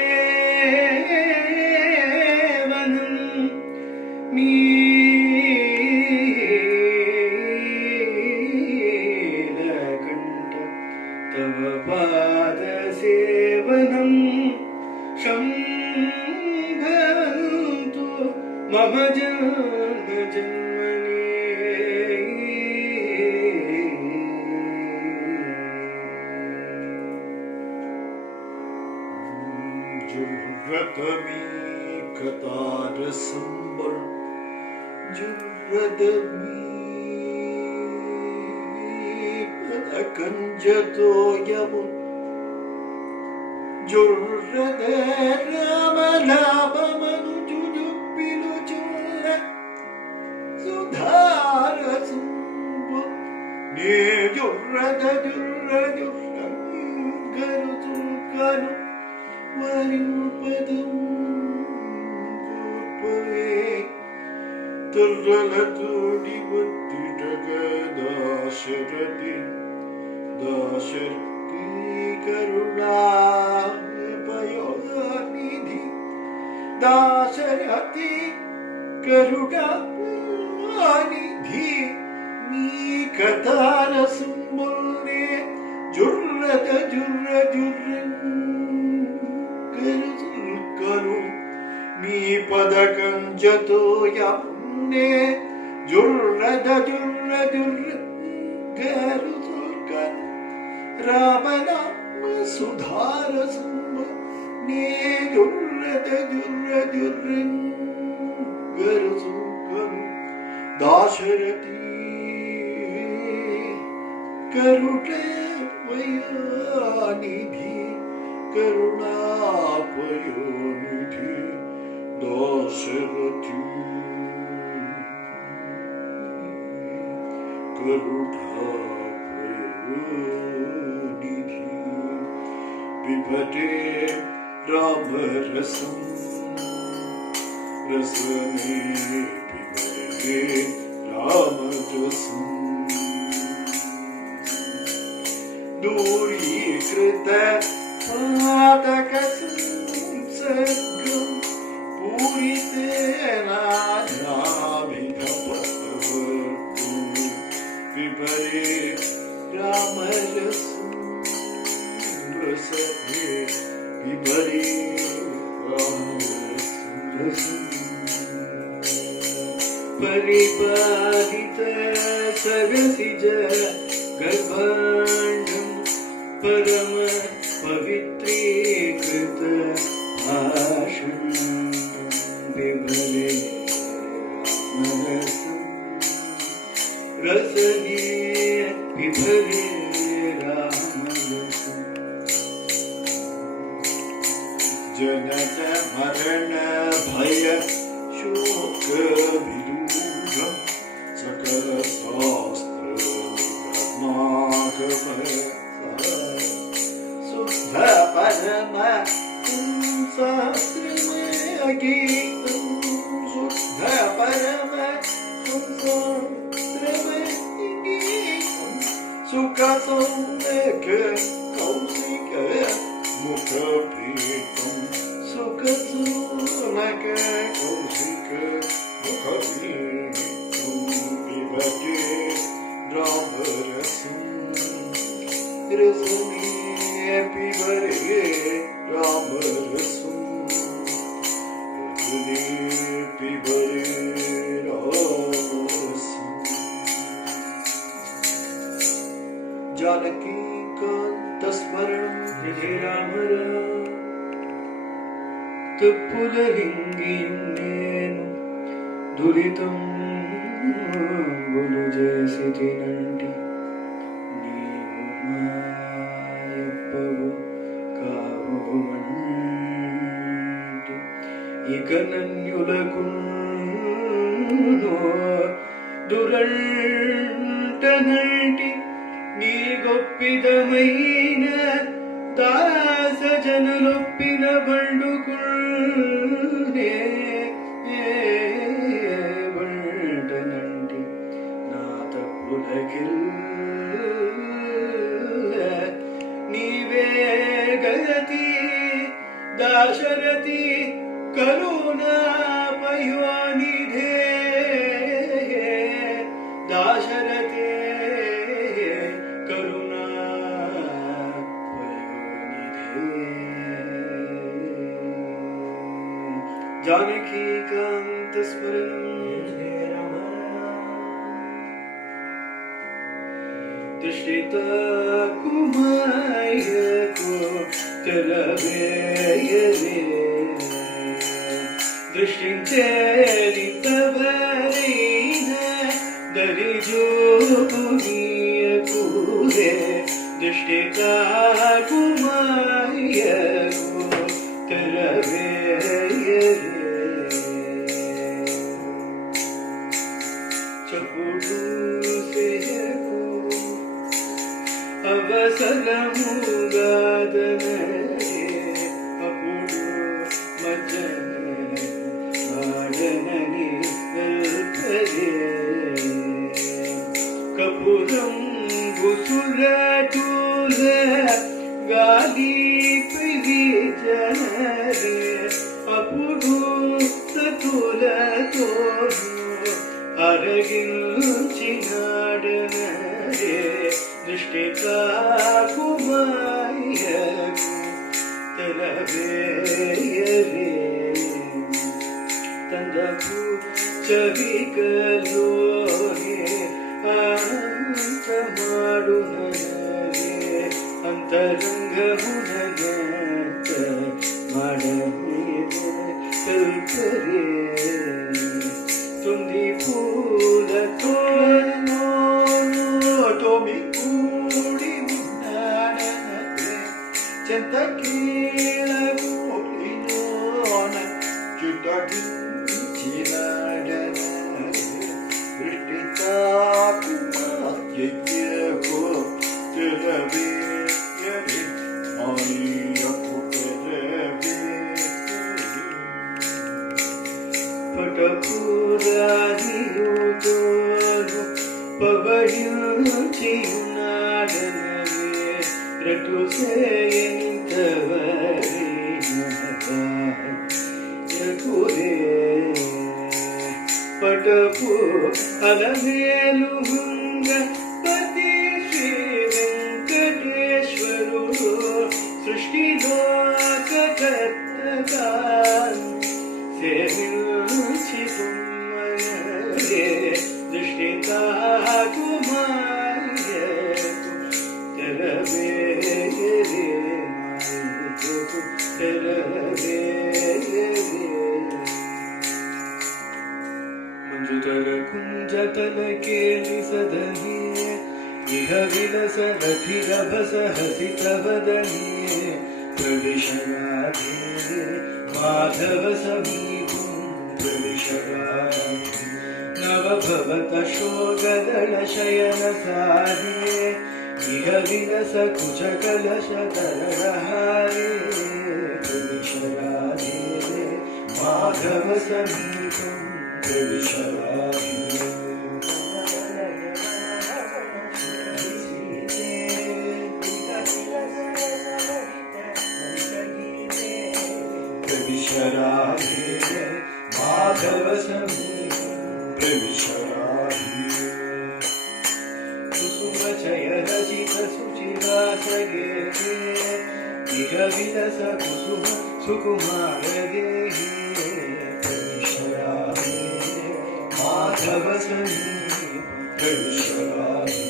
नीलकण्ठ तव पादसेवनं शम्भवन्तु मम जन्म जन्मनि जुर्रतमी कथारसंबर जुर्रतमी पदकंजतो यमुन जुर्रद रामलाभमनुजुजुप्पिलुचुल्ल सुधारसुम्बु ने जुर्रद जुर्रजुर्गरुतुल्कनु वरुपदं गोपवे तुर्रलतोडि बुद्धिटकदाशरथि दाशरथि करुणापयोनिधि दाशरथि करुणानिधि नी कथारसुम्बुल्ने जुर्रद जुर्र जुर्रन् कनु मी पदकंजतो यमुने जुर्रद जुर्र जुर्र गरुतुल्कन रामनाम सुधारसंब ने जुर्रद जुर्र जुर्र गरुतुल्कन दाशरथि करुणापयोनिधि करुणापयोनिधि दाशरथि करुणापयोनिधि पिबते रामरसं रसने पिबते रामरसं दूरीकृत पातकसंसर्गं पूरितेन नाभिधपतवर्गो पिबरे रामरसं रसने पिबरे रामरसं परिपालित सरसिज गर्भाण्डं परम पवित्रीकृत भाषणं विभले रामरसं रसने विभले रामरसं जनन मरण भय शोक विदूरं सकल शास्त्र ब्रह्मागमय शुद्ध परम शास्त्रमय गीतं शुद्ध परम शास्त्रमय गीतं सुख सौनक कौशिक मुख प्रीतं सुख सौनक कौशिक मुख प्रीतं पिबते रामरसं रसने पिबरे रामरसं रसने पिबरे रामरसं जानकी कान्तस्मरणं जय राम राम తప్పులరింగియున్నేను దురితం బొలు చేసినంటి నీవు మాయప్పవు కావుమన్నా ఇక నన్యులకు దురంటనంటి నీ గొప్పిదమైన దాస జనులొప్పిన బండుకుల్నే బంటనంటి నా తప్పులకిల్ల నీవే గతి దాశరథి కరుణా పయోనిధే दाशरथे करुणा पयोनिधे जानकी कांत स्मरणं दृष्टिता कुमाय को तेलवेयरे दृष्टिंचेरितवरेन दरिजोपुनीयकुरे दृष्टिता कुमायको तरवेयरे चपुटु सेयको अवसरमुगादनरे अपुडु मज्जने माडननि कल्परे कपूरं गुसुरटूल गाली पिविजनरे अपुडु सतुल तोनु अरगिंचिनाडनरे दृष्टिता कुमायकु तरवेयरे तंदपु चविकलोने ಅಂತಮಾಡು ನನಗೆ ಅಂತರಂಗಮುನಗಂತ ಮಾಡಬೇದೆ ಕಲ್ಪರೆ ತುಂಬಿ ಪೂಲ ತೋನೋನು ತೊಮಿ ಕೂಡಿ ಮುನ್ನಾಡನಗೆ ಚೆಂತ ಕೀಳಗೋಲಿನೋನ Chitaki ಚಿನಾಡನ Drishtita Yekko Telaveyare Mayakku Telaveyare Patapuradiyotono Pavayuchiyunadanaye Ratu seyintavare Yakure Patapu Alamelu Hunga Pati Shri Venkateshwarudu Srishti Loka Kattakan Sevilchi Pummane Drishtita Kumayaku Teraveyere Mayaku Teraveyere ಮಂಜುತರ ಕುಂಜತಲ ಕೇಳಿ ಸದನಿಯೇ ಇಹ ವಿಲಸ ರಥಿರಭಸ ಹಸಿತ ವದನಿಯೇ ಪ್ರವಿಶರಾಧೆ ಮಾಧವ ಸಮೀಪಂ ಪ್ರವಿಶರಾಧೆ ನವಭವತ ಶೋಗದಳ ಶಯನ ಸಾರಿಯೇ ಇಹ ವಿಲಸ ಕುಚ ಕಲಶ ತರಹಾರೇ ಪ್ರವಿಶರಾಧೆ ಮಾಧವ ಸಮೀಪಂ प्रविशराधे माधव समीपं प्रविशराधे कुसुम चय रचित सुचिवासगे इह विलस कुसुम सुकुमार गेहि प्रविशराधे माधव समीपं प्रविशराधे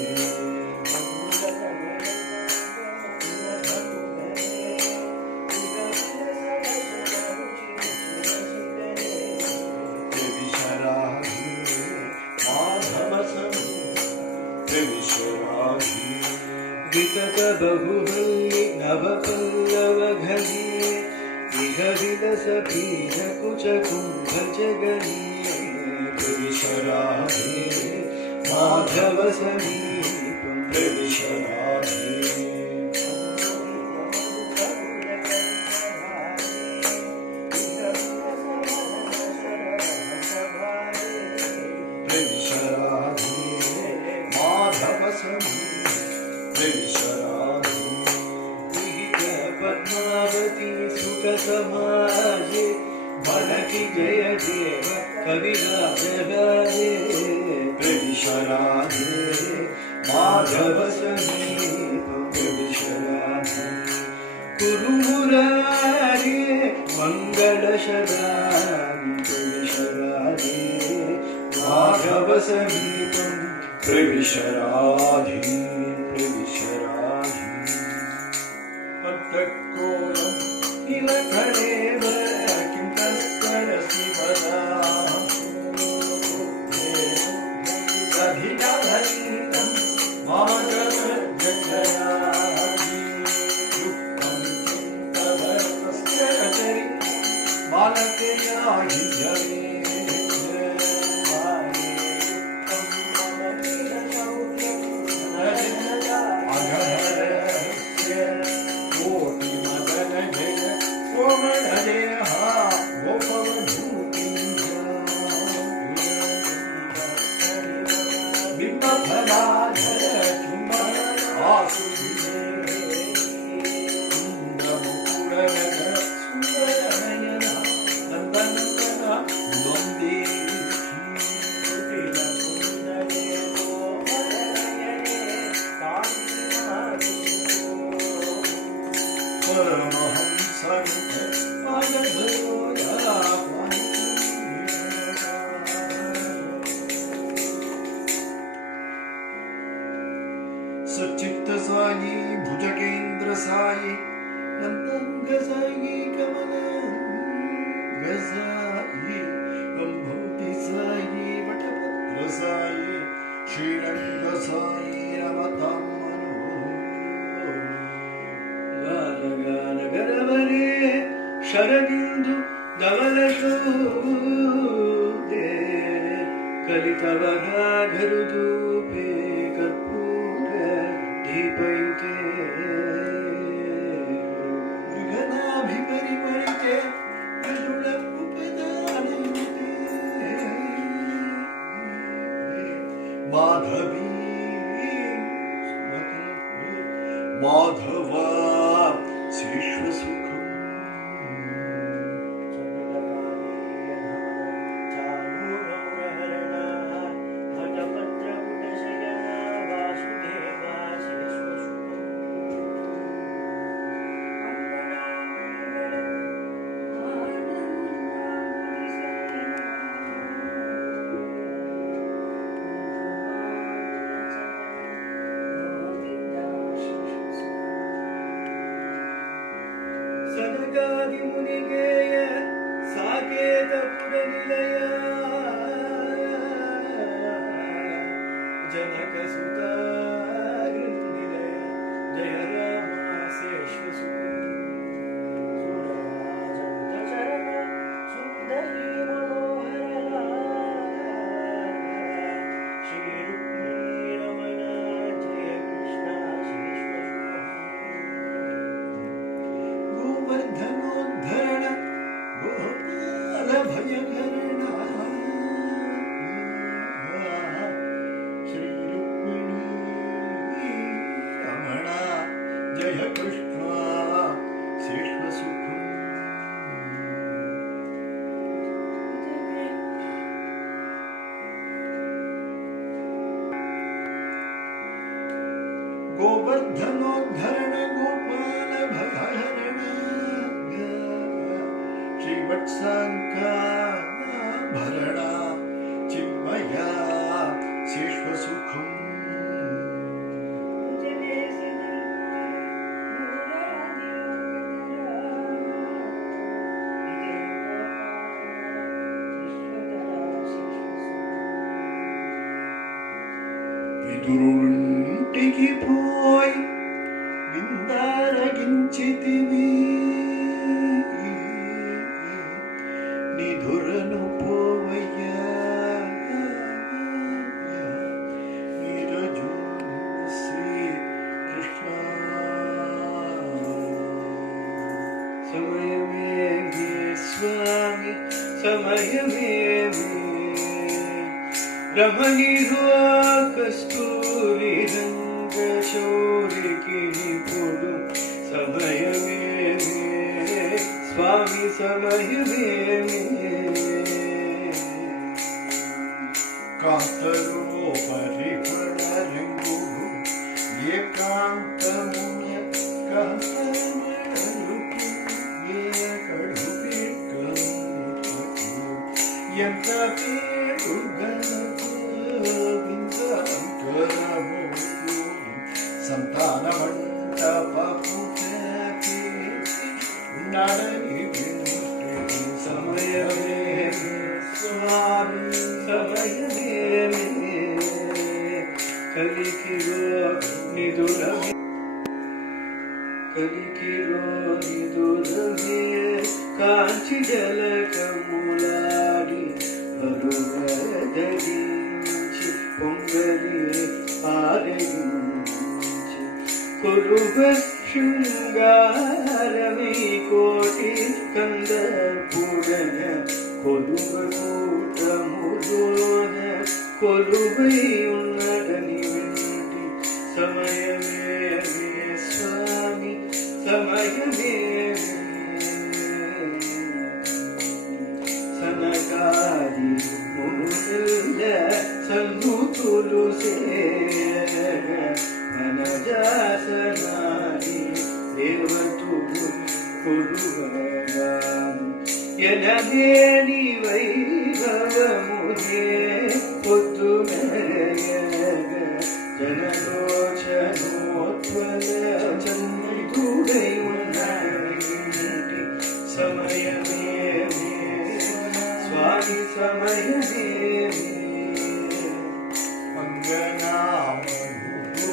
वितत बहुवल्लि नव पल्लव घने इह विलस सफीन कुच कुंभ जगनीये प्रविश राधे माधव समीपं प्रविश राधे प्रविश राधे माधव समीपं प्रविश राधे पद्मावती सुख समाजे बनकी जय देव कविराज गाजे प्रविश राधे माधव समीपं प्रविश राधे कुरु मुरारे मंगलशरानि प्रविश राधे माधव समीपं प्रविश राधे प्रविश राधे कोलम इलखडेव किं तस्करसि वदा अधिकाधीतं माधव जगयाधि दुःखं तव तस्य चरि बालकयाहि जवे सच्चित्त साई भुजगेंद्र साई नंदंग साई कमलांग साई गंभोति साई वटपत्र साई श्रीरंग साई रमतां गान गान गरवरे शरदिंदु धवल शोभे कलितवगा घरुदूपे दीपयुते विघ्नाभिपरिपरिते विदुल उपदानयुते माधवी माधवा शिश्वसुखम् सनकादि मुनिगेय साकेत पुरनिलय जनक सुता निलय जय राम शेष चरण सुंदरी मनोहर श्री रुक्मिणी रमण जय कृष्ण गोवर्धनोद्धरण गोपाल भयहरण श्री रुक्मिणी रमण जय कृष्ण शेषसुखम् गोवर्धनोद्धरण गोपाल भयहरण श्रीवत्सांका भरणा चिन्मया शेषसुखम् విదురుంటికి పోయి విందారగించితివి నిధురను పోవయ్యా నీరజు శ్రీ కృష్ణ సమయమే స్వామి సమయమే రమణిలో కస్తూరి రంగ శౌరికి నిపుడు సమయమే స్వామి సమయమే కాంతలో పరిపడలింగు ఏకాంతమున కాంతమడలుకు ఏకడు ఎంత సంతానమంట పాపు ఉన్నాడని సమయమే స్వామి సమయమే కలికిలో నిదురమే కాంచి జలకములాడి హరువదరించి పొంగలి ఆరగించి కొలువ శృంగారమి కోటి కందర్పుడన కొలువ కూటములోన కొలువై ఉన్నదని వింటి సమయమే స్వామి సమయమే సనకాది మునుల సన్నుతులు మనజాసనాది దేవతులు కొలువగాను ఎనలేని వైభవమునే పొద్దునయ జనలోచనోత్వల చంద్రుడై ఉన్నాడి సమయమే స్వామి సమయమే మంగనామయుడు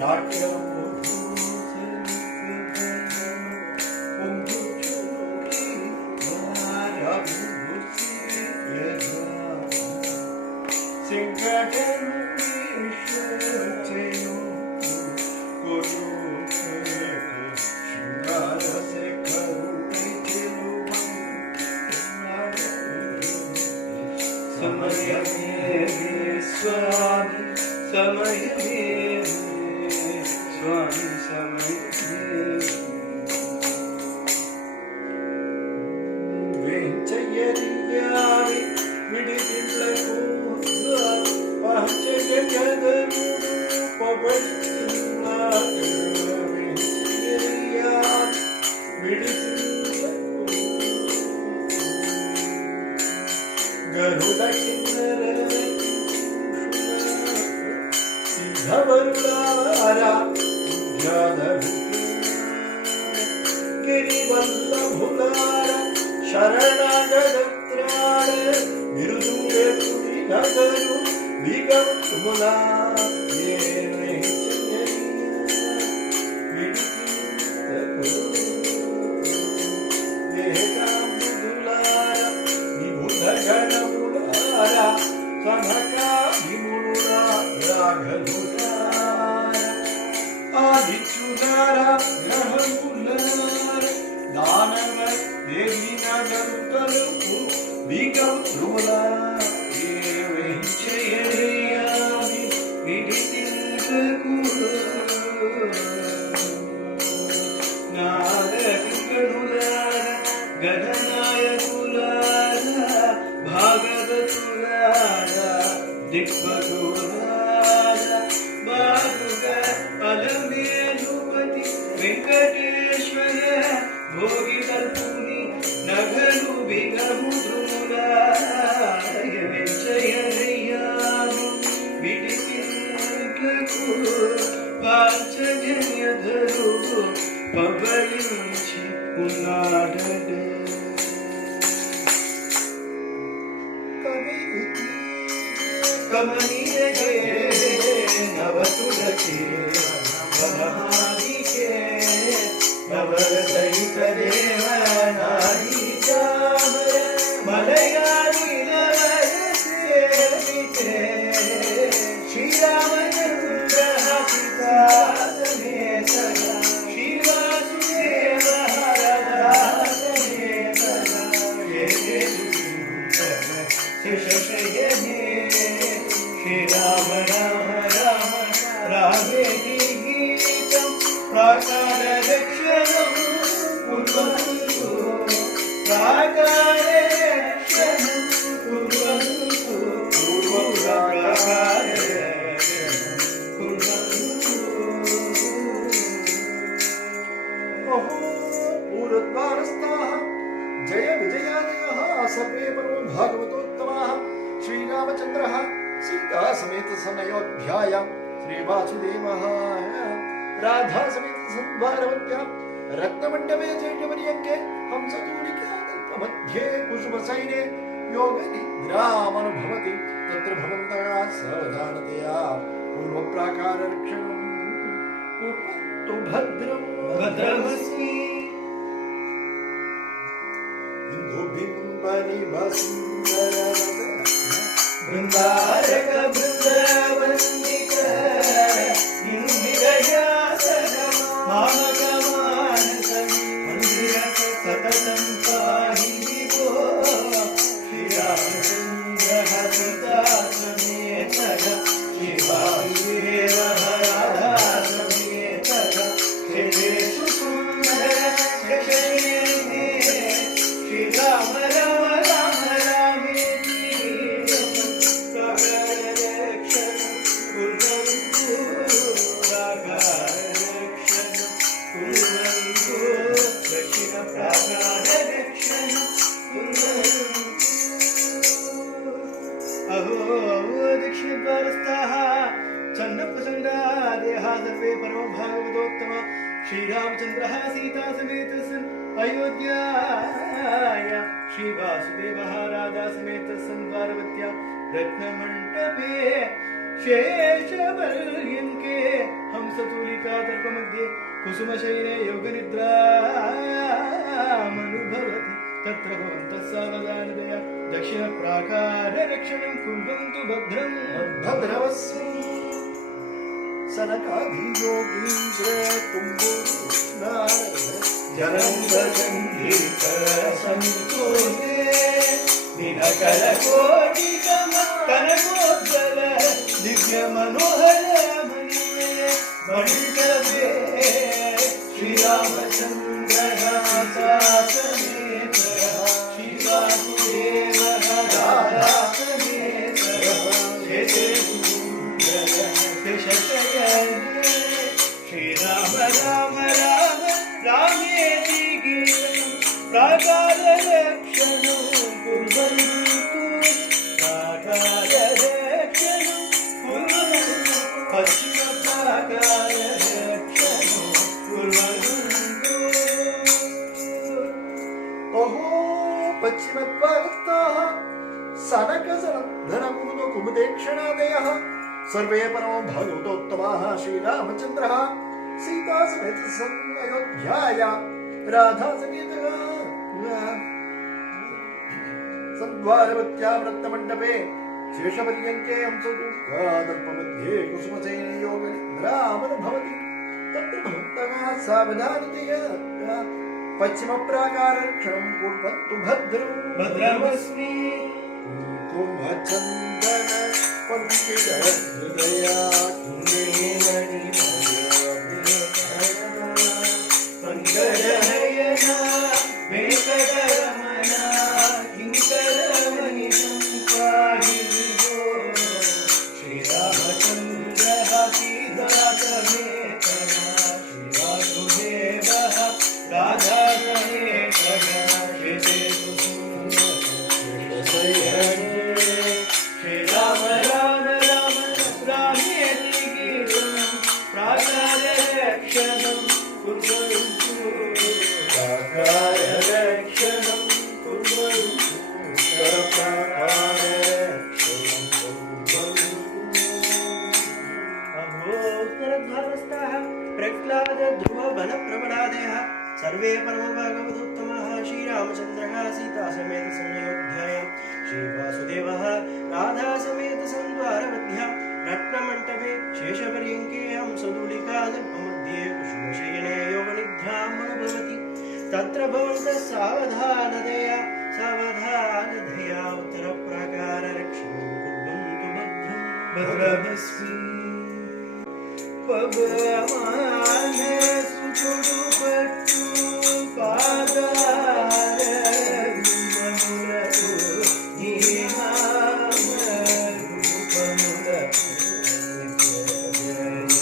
నాట్యము సింగటను ఈశ్వరచయు కొడు శృంగార శేఖరు సమయమే స్వామి సమయమే స్వామి సమయమే వెంచయ్యరియారి విడిదిళ్ళకు పహచగదరుడు పబడిల్లాడు వెంచయ్యరియారి విడిదిళ్ళకు గరుడ కిన్నర సిద్ధవరులారా గిరివల్లభులార శరణాగత్రాడ విరుదుడు నగరు విగములా గణములారా సనకా విముడులా రాఘవులార ఆదిత్యులారా గ్రహములార దానవ దేవి నగరుతలుపు విగములా వెంచయ్యరియాది విడిదిళ్ళకు నారగణులార గణనాయకులార భాగవతులార దిక్పతులార బాగుగ అలమేలుపతి వెంకటేశ్వర భోగి కల్పుని నగరు బిగముద్రులాయ వెంచయ్యరియాది విడిదిళ్ళకు పాంచజన్యధరు పబళించి ఉన్నాడడు కమనీయగే నవతులకే వనమాలికే నవరసయుత దేవ నారీ చామర మల शेषशयने श्री राम राम राम रामेति गीतं प्राकाररक्षणं कुर्वन्तु प्राकाररक्षणं कुर्वन्तु पूर्वद्वारस्थाः जय विजयादयः सर्वे परमो भागवतोत्तमाः श्रीरामचन्द्रः सीता समेत समयोध्यायां श्रीवासुदेवः राधा समेत संवारवत्यां रत्नमण्डपे चैत्यपर्यङ्के हंसतूलिकामध्ये कुसुमसैने योगनिद्रामनुभवति तत्र भवन्तः सावधानतया पूर्वप्राकाररक्षणं कुर्वन्तु भद्रम् भद्रमस्मि बृन्दारक बृन्दावन्दित इंदिरया मामकमानसं मन्दिरक सततं पाहि विभो श्रीरामचन्द्रः सीता समेतः शिवासुदेवः राधा समेतः क्षेत्रेषु सुन्दर शशयने श्रीराम राम राम रामेति प्राकाररक्षणं कुर्वन्तु प्राकाररक्षणं कुर्वन्तु दक्षिणप्राकाररक्षणं कुर्वन्तु अहो दक्षिणद्वारस्थाः चन्नप्रचण्डादेः सर्वे परमो भागवतोत्तम श्रीरामचन्द्रः सीता समेत सन् अयोध्यायां श्रीवासुदेवः राधा समेत सन् द्वारवत्यां रत्नमण्डपे शेषपर्यङ्के हंसतूलिकातर्पमध्ये कुसुमशयने योगनिद्रामनुभवति तत्र भवन्तः सावधानतया दक्षिणप्राकाररक्षणं कुर्वन्तु भद्रम् भद्रवस्मि सनकादियोगीन्द्र तुम्बुनारद जलंगसंगीत संतोषे दिनकरकोटिकम कनकोज्ज्वल दिव्य मनोहर मणिमय मणिकवे श्रीरामचन्द्रः समेतः श्रीवासुदेवः राधा समेतः शेषशयने श्रीराम राम राम रामेति गीतं प्राकाररक्षणं कुर्वन्तु प्राकाररक्षणं कुर्वन्तु पश्चिमप्राकाररक्षणं कुर्वन्तु अहो पश्चिमद्वारस्थाः सनकसनन्दनमुदो कुमुदेक्षणादयः सर्वे परमो भागवतोत्तमाः श्रीरामचन्द्रः सीता समेत सन् अयोध्यायां राधा समेतः सद्वारवत्यां रत्नमण्डपे शेषपर्यङ्के हंसतूलिकातल्पमध्ये कुसुमसेने योगनिद्रामनुभवति तत्र भवन्तः सावधानतया पश्चिमप्राकाररक्षणं कुर्वन्तु भद्रम् भद्रमस्मि कुम्भचन्दन पङ्किलहृदया पङ्कजनयना वेङ्कटरमणा किङ्करमणिं पाहि विभो श्रीरामचन्द्रः सीता समेतः श्रीवासुदेवः राधा समेतः शेषेषु श्रीराम राम राम रामेति गीतं प्राकाररक्षणं कुर्वन्तु प्राकाररक्षणं कुर्वन्तु अभोत्तरद्वारस्थाः प्रह्लाद ध्रुव बलप्रबलादयः सर्वे परमो भागवतोत्तमाः श्रीरामचन्द्रः सीता समेत अयोध्यायां श्रीवासुदेवः राधा समेत संद्वारवध्यां रत्नमण्डपे शेषपर्यङ्के हंसतूलिकातल्पमध्ये कुसुमशयने योगनिद्रामनुभवति तत्र भवन्तः सावधानतया सावधानतया उत्तरप्राकाररक्षणं कुर्वन्तु भद्रमस्मि पवमान सुचुडुपट्टु पादारविन्दमुलतु नीहामरूपमुलतु नित्यजयमङ्गलम्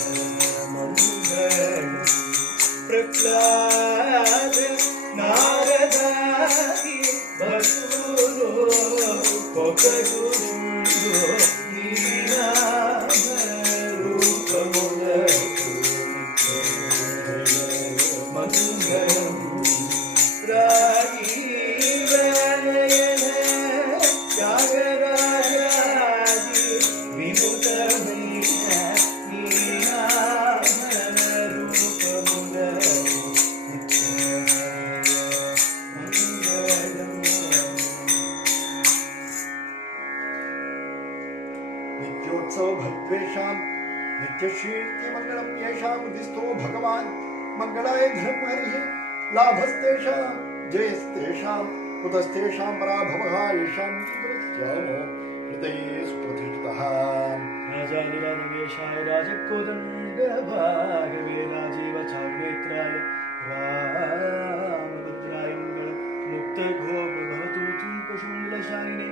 प्रह्लाद नारदादि भक्तुलो पकरुन्दो नीनामरूपमुलतु नित्यजयमङ्गलम् राजीवनयन त्यागराजादि विमुतमयिन नीनामरूपमुलतु नित्योत्सव भद्वेषां नित्यशीर्तिमङ्गलं येषां उदिस्थो भगवान् मङ्गलाय धर्महरिः लाभस्तेषां जयस्तेषां कुतस्तेषां पराभवः येषां दृश्यामो हृदये सुप्रतिष्ठितः राजाधिराजवेशाय राजकोदण्डभागवे राजीव चारुनेत्राय रामभद्राय मङ्गलम् मुक्तगोप भवतु चूपशुण्डशालिने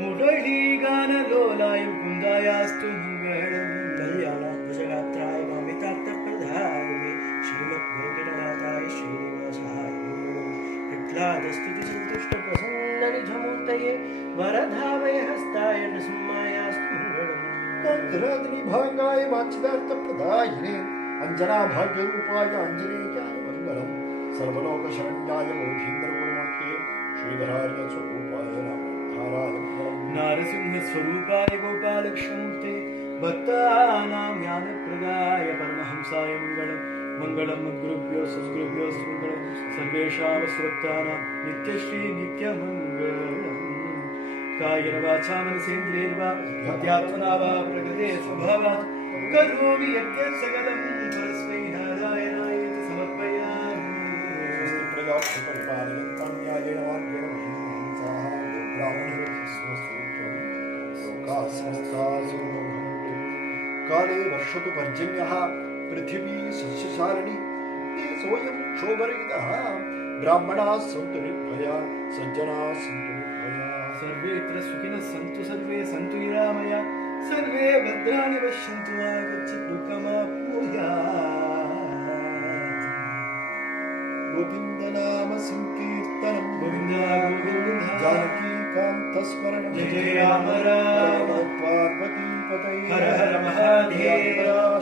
मुरलीगानलोलाय मुकुन्दायास्तु मङ्गलम् कल्याणाद्भुजगात्राय मामितार्थप्रदायिने श्रीमद्वेङ्कटनाथाय श्रीनिवासाय मङ्गलम् प्रह्लादस्तुतिसन्तुष्टप्रसन्ननिजमूर्तये वरधावय हस्ताय नृसिंहायास्तु मङ्गलम् कंधराद्रिभागाय वाञ्छितार्थप्रदायिने अञ्जनाभाग्यरूपाय आञ्जनेयाय मङ्गलम् सर्वलोकशरण्याय मोधीन्द्रगुरुमूर्ते श्रीधरार्य स्वरूपाय रामधाराय मङ्गलम् नारसिंहस्वरूपाय गोपालकृष्णमूर्ते भक्तानां ज्ञानप्रदाय परमहंसाय मङ्गलम् मङ्गलं मद्गुरुभ्यो सद्गुरुभ्यो मङ्गलं सर्वेषां स्वभक्तानां नित्यश्री नित्यमङ्गलम् कायेन वाचा मनसेन्द्रियैर्वा बुद्ध्यात्मना वा प्रकृते स्वभावात् करोमि यद्यत् सकलं परस्मै नारायणायेति समर्पयामि स्वस्ति प्रजापतिः परिपालयन्तां न्यायेन मार्गेण महींसाः ब्राह्मणेभ्यः स्वस्तिभ्यः लोकाः समस्ताः सुखिनो भवन्तु काले वर्षतु पर्जन्यः पृथिवी सस्यशालिनी ये सोऽयं क्षोभरहितः ब्राह्मणाः सन्तु निर्भयाः सज्जनाः सन्तु निर्भयाः सर्वेत्र सुखिनः सन्तु सर्वे सन्तु निरामया सर्वे भद्राणि पश्यन्तु मा कच्चित् दुःखमाप्नुयात् गोविन्दनाम संकीर्तनं गोविन्द गोविन्द जानकीकान्तस्मरणं जय जय राम राम पार्वतीपतये हर हर महादेव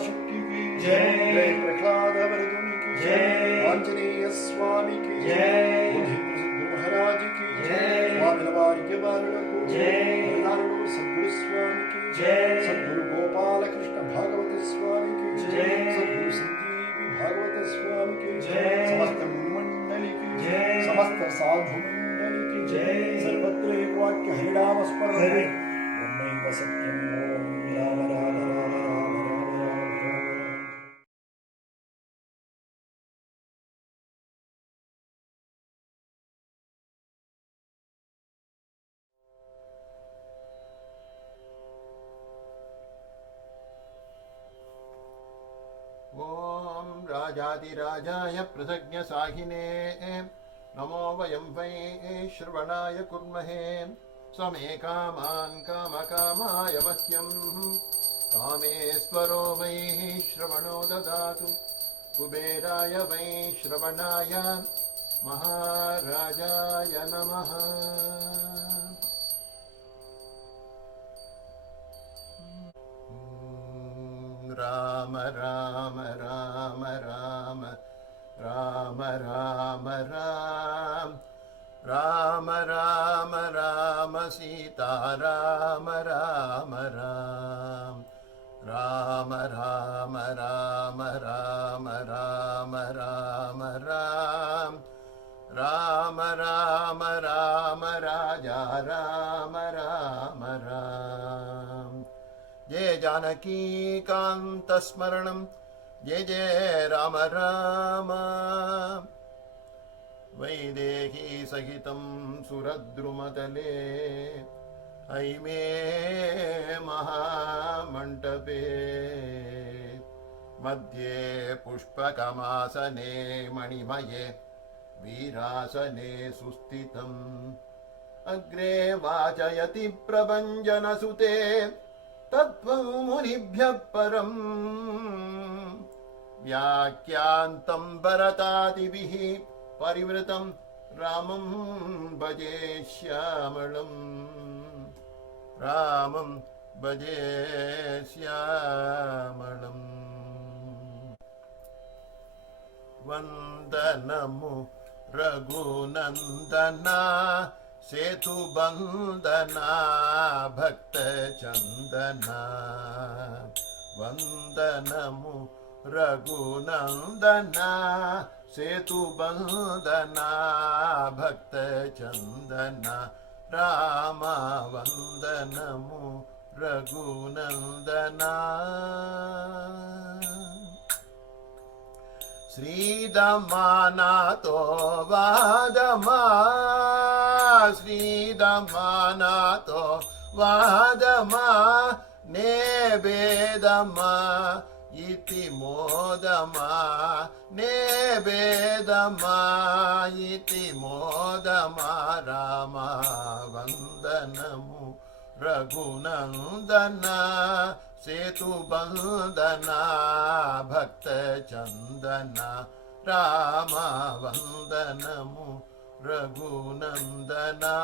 शक्ति की जय जय प्रह्लाद वरदुनि की जय आंजनेय स्वामी की जय बुद्धिसिद्धि महाराज की जय वामिलवार्य वारुण को जय वरदारणु सद्गुरु स्वामी की जय सद्गुरु गोपाल कृष्ण भागवत स्वामी की जय सद्गुरु संजीवी भागवत स्वामी की जय समस्त मंडली की जय समस्त साधु मंडली की जय सर्वत्र एक वाक्य हरिनाम स्मरण हरि ब्रह्मैव सत्यं ओम राम राम राम राम राम राम राम ॐ राजाधिराजाय पृथज्ञसाहिने नमो वयं वै श्रवणाय कुर्महे समे कामान् कामकामाय मह्यं कामेश्वरो वै श्रवणो ददातु कुबेराय वै श्रवणाय महाराजाय नमः राम राम राम राम राम राम राम राम राम राम सीता राम राम राम राम राम राम राम राम राम राम राम राम राम राजा राम राम राम जय जानकी कांतस्मरणं जय जय राम राम वैदेही सहितं सुरद्रुमतले हैमे महामण्टपे मध्ये पुष्पकमासने मणिमये वीरासने सुस्थितम् अग्रे वाचयति प्रभञ्जनसुते तत्त्वं मुनिभ्यः परम् व्याख्यान्तं भरतादिभिः परिवृतं रामं भजे श्यामळम् रामं भजे श्यामळम् वन्दनमु रघुनन्दना सेतुबन्धना भक्तचन्दना वन्दनमु रघुनन्दना सेतुबन्धना भक्तचन्दना राम वन्दनमु रघुनन्दना श्रीदमानातो वादमा श्रीदमानातो वादमा नेवेदमा इति मोदमा नेवेदमा इति मोदमा राम वन्दनमु रघुनन्दना सेतुबन्धना भक्तचन्दना राम वन्दनमु रघुनन्दना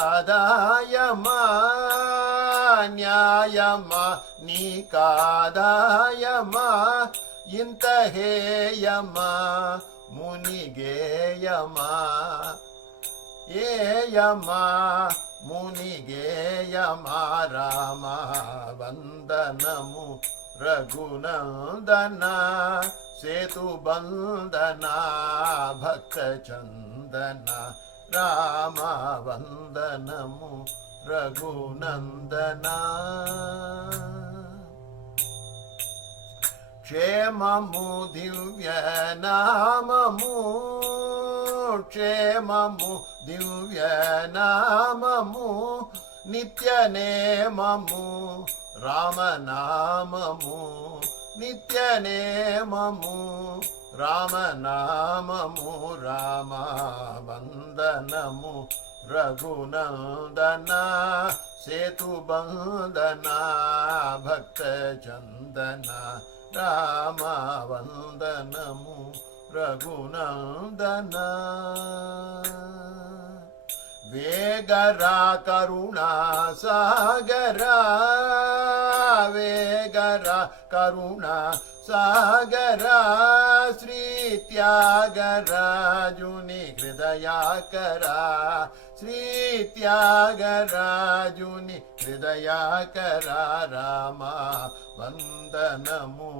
न्यायमायिकादायमा न्यायमा निकादायमा इंतहेयमा मुनिगेयमा येयमा मुनिगेयमा राम वन्दनमु रघुनन्दना सेतुबन्धना भक्तचन्दना राम वन्दनमु रघुनन्दना क्षेममु दिव्यनाममु क्षेममु दिव्यनाममु नित्यनेममु रामनाममु नित्यनेममु रामनाममु राम वन्दनमु रघुनन्दना सेतुबन्धना भक्तचन्दना राम वन्दनमु रघुनन्दना वेगरा करुणा सागरा वेगरा करुणा सागरा श्री त्यागराजुनि हृदयाकरा श्री त्यागराजुनि हृदयाकरा राम वन्दनमु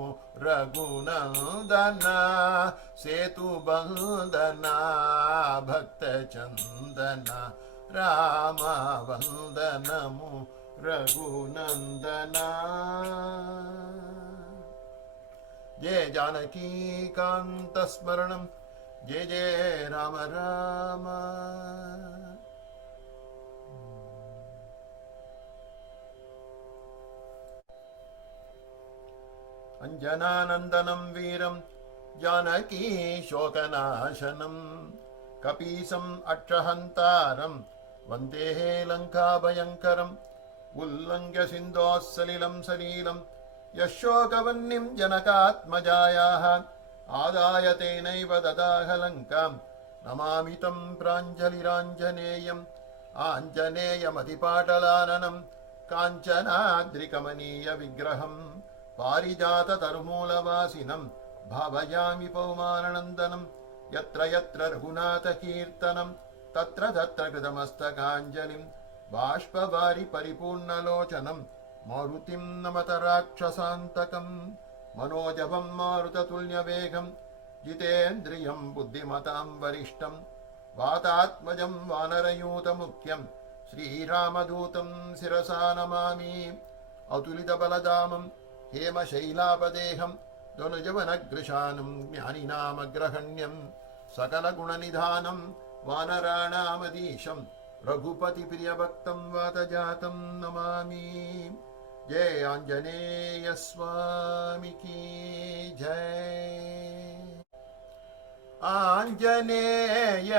रघुनन्दना सेतुबन्धना भक्तचन्दना राम वन्दनमु रघुनन्दना जय जानकी कांत स्मरणं जय जय राम राम अंजनानंदनं वीरं जानकी शोकनाशनं कपीसम् अक्षहन्तारं वन्दे लङ्काभयङ्करम् उल्लङ्घ्य सिन्धोः सलिलं सलीलं यशोकवह्निं जनकात्मजायाः आदाय तेनैव ददाह लङ्कां नमामि तं प्राञ्जलिराञ्जनेयम् आञ्जनेयमतिपाटलाननं काञ्चनाद्रिकमनीयविग्रहं पारिजाततरुमूलवासिनं भावयामि पौमाननन्दनं यत्र यत्र रघुनाथकीर्तनं तत्र तत्र कृतमस्तकाञ्जलिं बाष्पवारि परिपूर्णलोचनं मारुतिं नमत राक्षसान्तकं मनोजवं मारुततुल्यवेगं जितेन्द्रियं बुद्धिमतां वरिष्ठं वातात्मजं वानरयूतमुख्यं श्रीरामदूतं शिरसा नमामि अतुलितबलधामं हेमशैलापदेहं धनुजवनग्रशानं ज्ञानिनामग्रहण्यं सकलगुणनिधानं वानराणामधीशं रघुपतिप्रियभक्तं वातजातं नमामि। जय आंजनेय स्वामी की जय। आंजनेय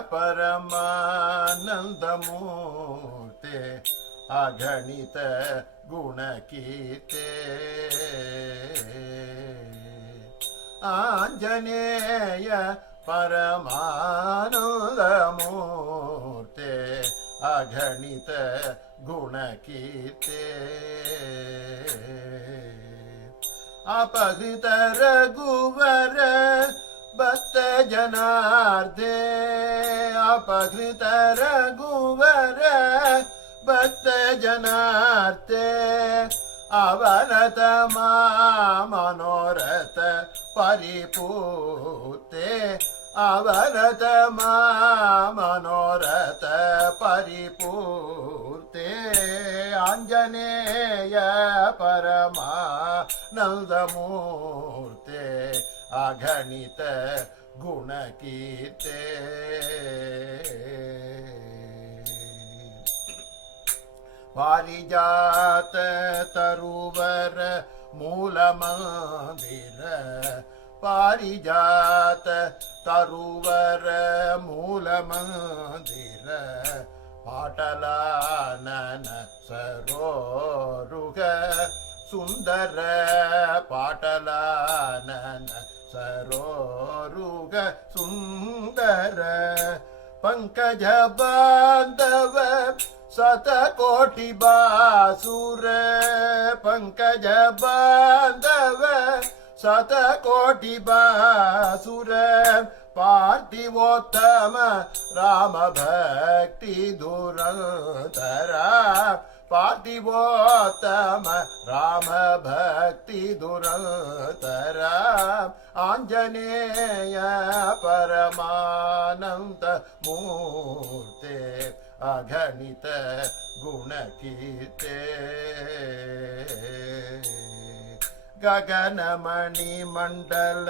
परमानंदमूर्ते अगणित गुणकीर्ते। आंजनेय परमानंदमूर्ते अगणित गुणकीर्ते। अपहृत रघुवर भक्त जनार्दे। अपहृत रघुवर भक्त जनार्दे। अवरत मनोरथ परिपूर्ते। अवरत मनोरथ परिपूर्ते। आंजनेय परमानंदमूर्ते अगणित गुणकीर्ते। पारिजात तरुवर मूल मंदिर। पारिजात तरुवर मूल मंदिर। पाटलानन सरोरुह सुंदर। पाटलानन सरोरुह सुंदर। पंकज बांधव शतकोटि बासुर। पंकज बांधव शतकोटि बासुर। पार्थिवोत्तम राम भक्ति धुरंधरा। पार्थिवोत्तम राम भक्ति धुरंधरा। आंजनेय परमानंद मूर्ते अगणित गुणकीर्ते। गगनमणि मंडल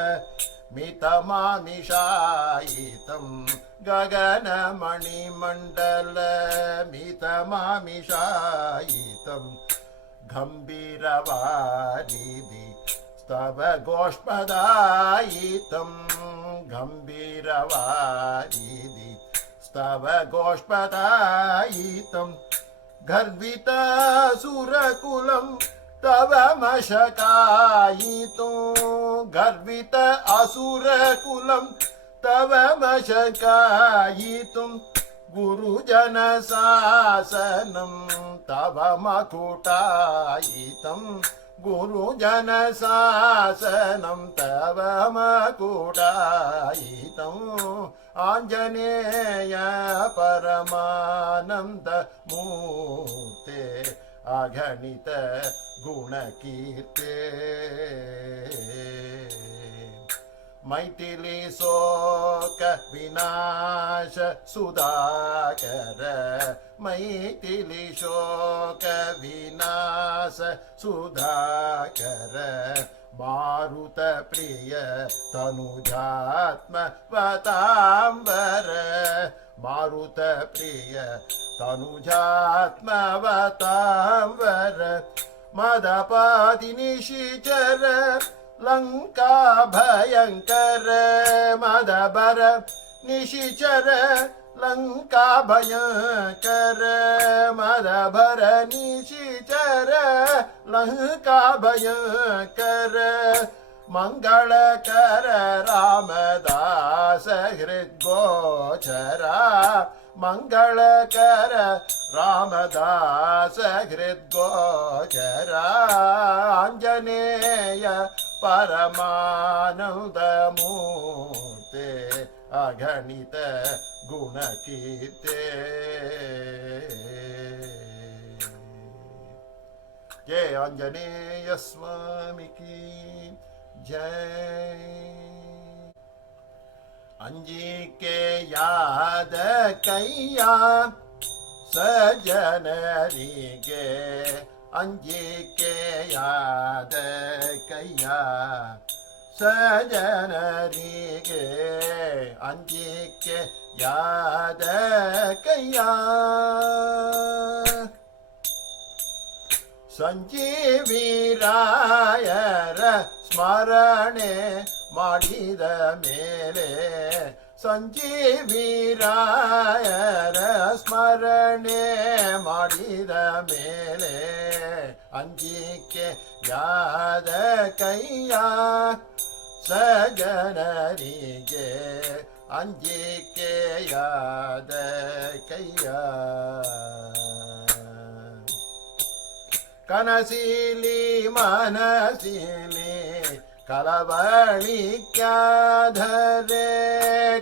मितमामिषायितं। गगनमणि मंडल मितमामिषायितं। गंभीरवारिधि स्तव गोष्पदायितं। गंभीरवारिधि स्तव गोष्पदायितं। गर्वितासुरकुलं तव मशकायितो। गर्वित असुरकुलं तव मशकायितुं। गुरुजन शासनं तव मकुटायितं। गुरुजन शासनं तव मकुटायितं। आंजनेय परमानंद मूर्ते अगणित गुणकीर्ते। मैथिली शोक विनाश सुधाकर। मैथिली शोक विनाश सुधाकर। मारुत प्रिय तनुजात्म वतांबर। मारुत प्रिय तनुजात्म वतांबर। मदपादि निशिचर लंका भयंकर। मदबर निशिचर लंका भयंकर। मदबर निशिचर लंका भयंकर। मंगलकर रामदास हृद्गोचरा। मंगलकर रामदास हृद्गोचरा। आंजनेय परमानंद मूर्ते अगणित गुणकीर्ते। जय आंजनेय स्वामी की जय। अंजिके याद कैया सजनरिगे। ಅಂಜಿಕೆಯಾದ ಕೈಯ ಸಜನರಿಗೆ ಅಂಜಿಕೆಯಾದ ಕೈಯ ಸಂಜೀವಿರಾಯರ ಸ್ಮರಣೆ ಮಾಡಿದ ಮೇಲೆ ಸಂಜೀವಿರಾಯರ ಸ್ಮರಣೆ ಮಾಡಿದ ಮೇಲೆ ಅಂಜಿಕೆಯಾದ ಕೈಯ ಸಜನರಿಗೆ ಅಂಜಿಕೆಯಾದ ಕೈಯ ಕನಸಿಲಿ ಮನಸಿಲಿ ಕಳವಳಿಕ್ಯಾದರೆ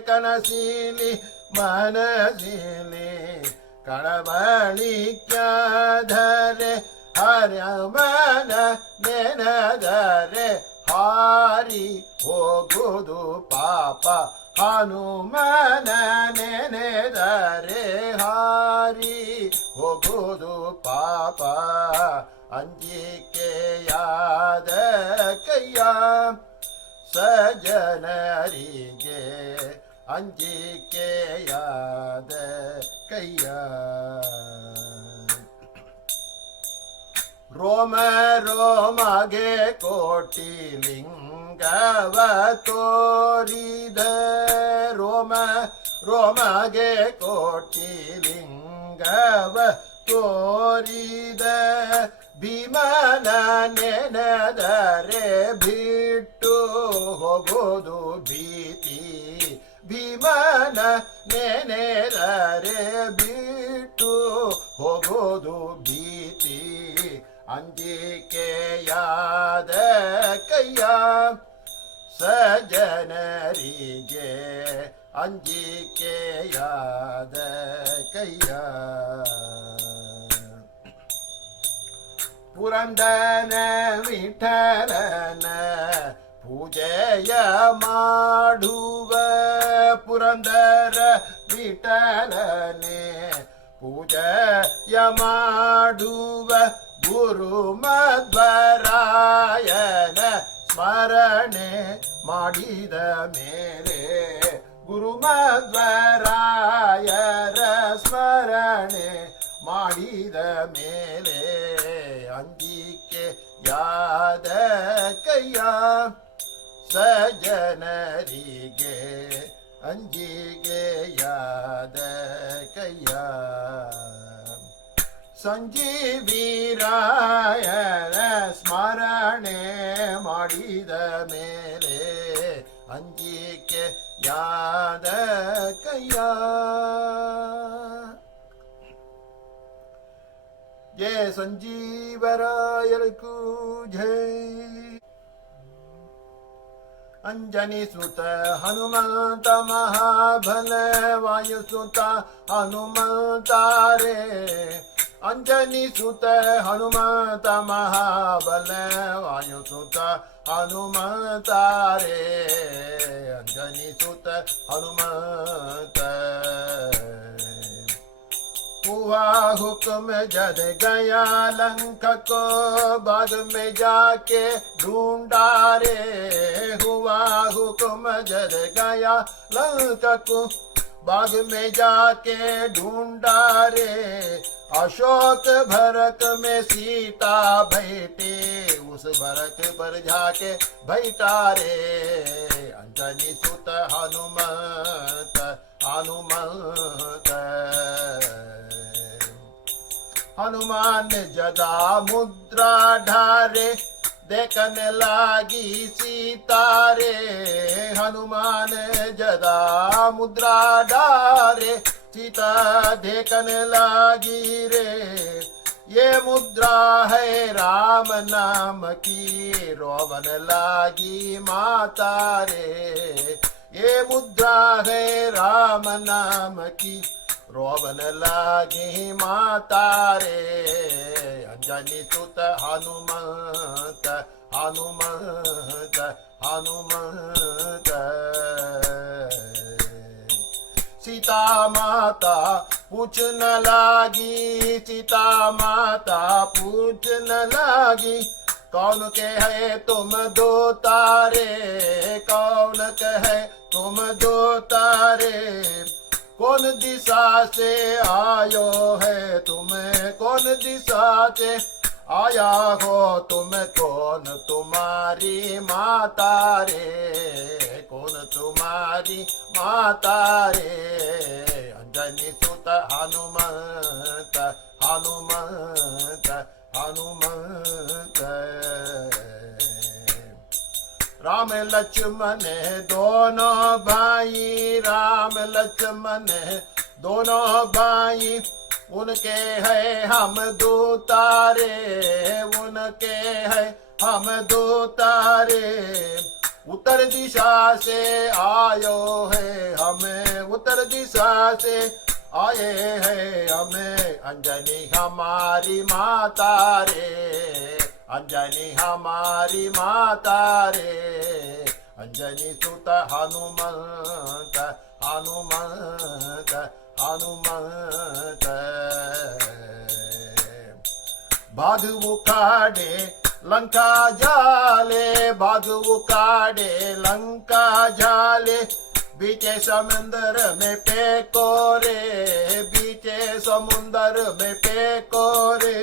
ಕನಸಿಲಿ ಮನಸಿಲಿ ಕಳವಳಿಕ್ಯಾದರೆ ಹರಮನ ನೆನದರೆ ಹಾರಿ ಹೋಗುವುದು ಪಾಪ ಹನುಮನ ನೆನೆದರೆ ಹಾರಿ ಹೋಗುವುದು ಪಾಪ ಅಂಜಿಕೆಯಾದ ಕೈಯ ಸಜನರಿಗೆ ಅಂಜಿಕೆಯಾದ ಕೈಯ ರೋಮ ರೋಮಗೆ ಕೋಟಿ ಲಿಂಗವ ತೋರಿದ ರೋಮ ರೋಮಗೆ ಕೋಟಿ ಲಿಂಗವ ತೋರಿದ ಭೀಮನ ನೆನೆದರೆ ಬಿಟ್ಟು ಹೋಗೋದು ಭೀತಿ ಭೀಮನ ನೆನೆದರೆ ಬಿಟ್ಟು ಹೋಗೋದು ಭೀತಿ ಅಂಜಿಕೆಯಾದ ಕೈಯ ಸಜನರಿಗೆ ಅಂಜಿಕೆಯಾದ ಕೈಯ ಪುರಂದರ ವಿಠಲನ ಪೂಜೆಯ ಮಾಡುವ ಪುರಂದರ ವಿಠಲನೆ ಪೂಜೆಯ ಮಾಡುವ ಗುರು ಮಧ್ವರಾಯನ ಸ್ಮರಣೆ ಮಾಡಿದ ಮೇಲೆ ಗುರು ಮಧ್ವರಾಯರ ಸ್ಮರಣೆ ಮಾಡಿದ ಮೇಲೆ ಅಂಜಿಕೆಯಾದ ಕೈಯ ಸಜನರಿಗೆ ಅಂಜಿಕೆಯಾದ ಕೈಯ ಸಂಜೀವಿರಾಯನ ಸ್ಮರಣೆ ಮಾಡಿದ ಮೇಲೆ ಅಂಜಿಕೆಯಾದ ಕೈಯ जय संजीवरायरकु जय अंजनी सुत हनुमंत महाबल वायु सुत हनुमंता रे अंजनी सुत हनुमंत महाबल वायु सुत हनुमंता रे अंजनी सुत हनुमंत हुआ हुक्म जद गया लंक को बाद में जाके ढूंढा रे हुआ हुक्म जद गया लंक को बाद में जाके ढूंढा रे अशोक भरत में सीता बैठे उस भरत पर जाके बैठा रे अंजनी सुत हनुमंत हनुमंत हनुमान जदा मुद्रा ढारे देखने लागी सीता रे हनुमान जदा मुद्रा ढारे सीता देखने लागी रे ये मुद्रा है राम नाम की रोवन लागी माता रे ये मुद्रा है राम नाम की रोवन लागी माता रे अंजनी सुत हनुमंत हनुमंत हनुमंत सीता माता पूछन लागी सीता माता पूछन लागी कौन के है तुम दो तारे कौन के है तुम दो तारे कौन दिशा से आयो है तुम्हें कौन दिशा से आया हो तुम कौन तुम्हारी माता रे कौन तुम्हारी माता रे अंजनी सुत हनुमंत हनुमंत हनुमंत राम लक्ष्मण दोनों भाई राम लक्ष्मण दोनों भाई उनके है हम दो तारे उनके है हम दो तारे उत्तर दिशा से आयो है हमें उत्तर दिशा से आए है हमें अंजनी हमारी माता रे अंजनी हमारी माता रे अंजनी सुत हनुमंत हनुमंत हनुमंत बाधु काढ़े लंका जाले बाधु काढ़े लंका जाले बीचे समुंदर में फेंको रे बीचे समुंदर में फेंको रे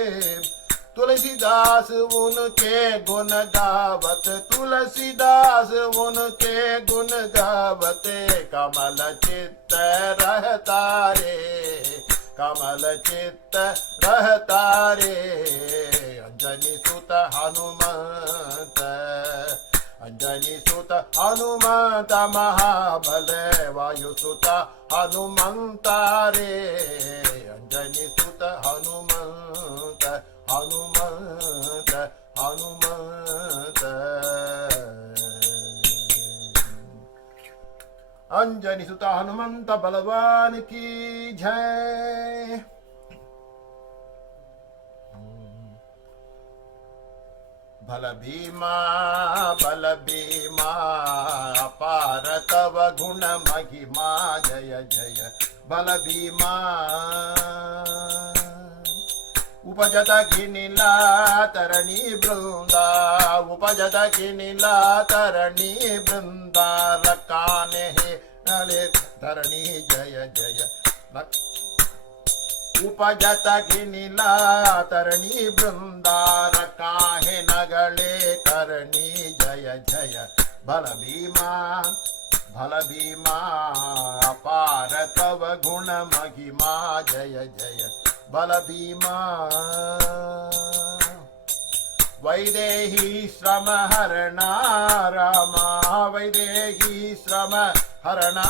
तुलसीदास उनके गुण गावत तुलसीदास उनके गुण गावत कमल चित्त रहता रे कमल चित्त रहता रे अंजनी सुत हनुमंत अंजनी सुत हनुमंत महाबल वायुसुत हनुमंत रे अंजनी सुत हनुमंत हनुमंत हनुमंत अंजनी सुत हनुमंत बलवान की जय। बल भीमा अपार तव गुण महिमा जय जय बल भीमा उपजत गिनिला तरणी वृंदा उपजत गिनिला तरणी वृंदा लकाने हे नले धरणी जय जय उपजत गिनिला तरणी वृंदा लकाहे नगले करणी जय जय बल भीमा अपार तव गुण महिमा जय जय बल भीमा वैदेही श्रम हरणा रामा वैदेही श्रम हरणा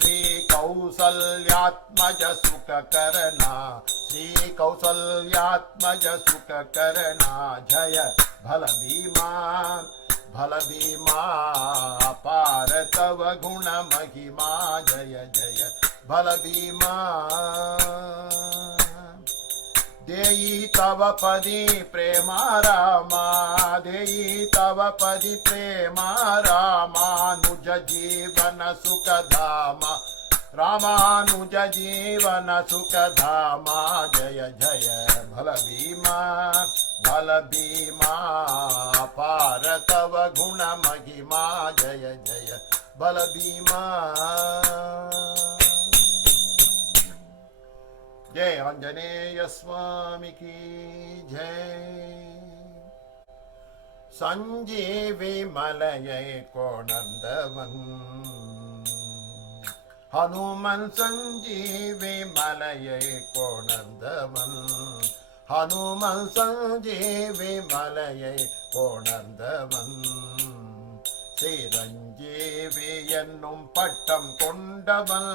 श्री कौसल्यात्मज सुख करना श्री कौसल्यात्मज सुख करना जय भल भीमा अपार तव गुण महिमा जय जय भल भीमा देई तव पदी प्रेमा रामा देई तव पदी प्रेमा रामानुज जीवन सुख धामा रामानुज जीवन सुख धामा जय जय भल भीमा पार तव गुण महिमा जय जय बल भीमा। जय आंजनेय स्वामी की जय। संजीवी मलय को नंदवन हनुमन संजीवी मलय को नंदवन हनुमन संजीवी मलय को नंदवन சிரஞ்சீவி என்னும் பட்டம் கொண்டவன்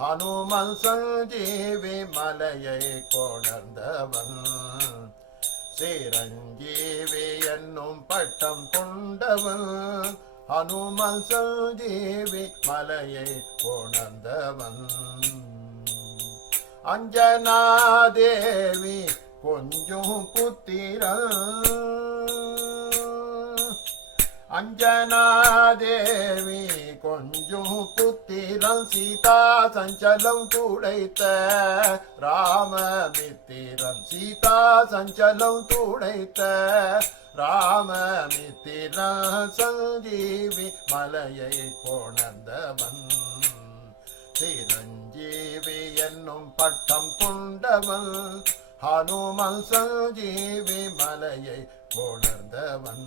ஹனுமன் சஞ்சீவி மலையை கொணர்ந்தவன் சிரஞ்சீவி என்னும் பட்டம் கொண்டவன் ஹனுமன் சஞ்சீவி மலையை கொணர்ந்தவன் அஞ்சனா தேவி கொஞ்சம் புத்திரன் अंजना देवी को கொஞ்சும் புத்திரன் சீதா சஞ்சலம் துடைத்த ராமமித்திரன் சீதா சஞ்சலம் துடைத்த ராமமித்திரன் சஞ்சீவி மலையை கொணர்ந்தவன் சிரஞ்சீவி என்னும் பட்டம் கொண்டவன் ஹனுமன் சஞ்சீவி மலையை கொணர்ந்தவன்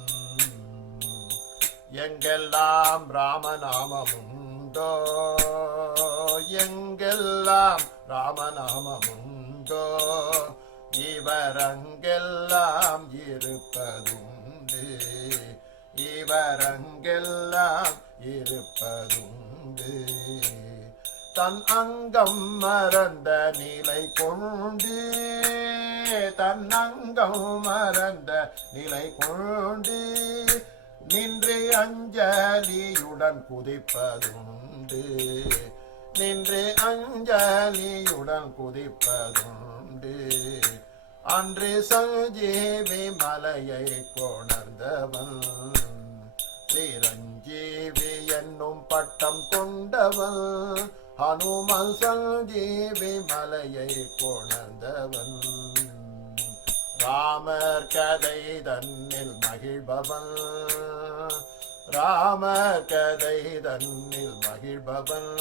எங்கெல்லாம் ராமநாமமுண்டோ எங்கெல்லாம் ராமநாமமுண்டோ இவரங்கெல்லாம் இருப்பதுண்டு இவரங்கெல்லாம் இருப்பதுண்டு தன் அங்கம் மறந்த நிலை கொண்டு தன் அங்கம் மறந்த நிலை கொண்டு நின்று அஞ்சலியுடன் குதிப்பதுண்டு நின்று அஞ்சலியுடன் குதிப்பதுண்டு அன்று சஞ்சீவி மலையை கொணர்ந்தவன் சிரஞ்சீவி என்னும் பட்டம் கொண்டவன் ஹனுமன் சஞ்சீவி மலையை கொணர்ந்தவன் ராமர் கதை தன்னில் மகிழ்பவன் ராமர் கதை தன்னில் மகிழ்பவன்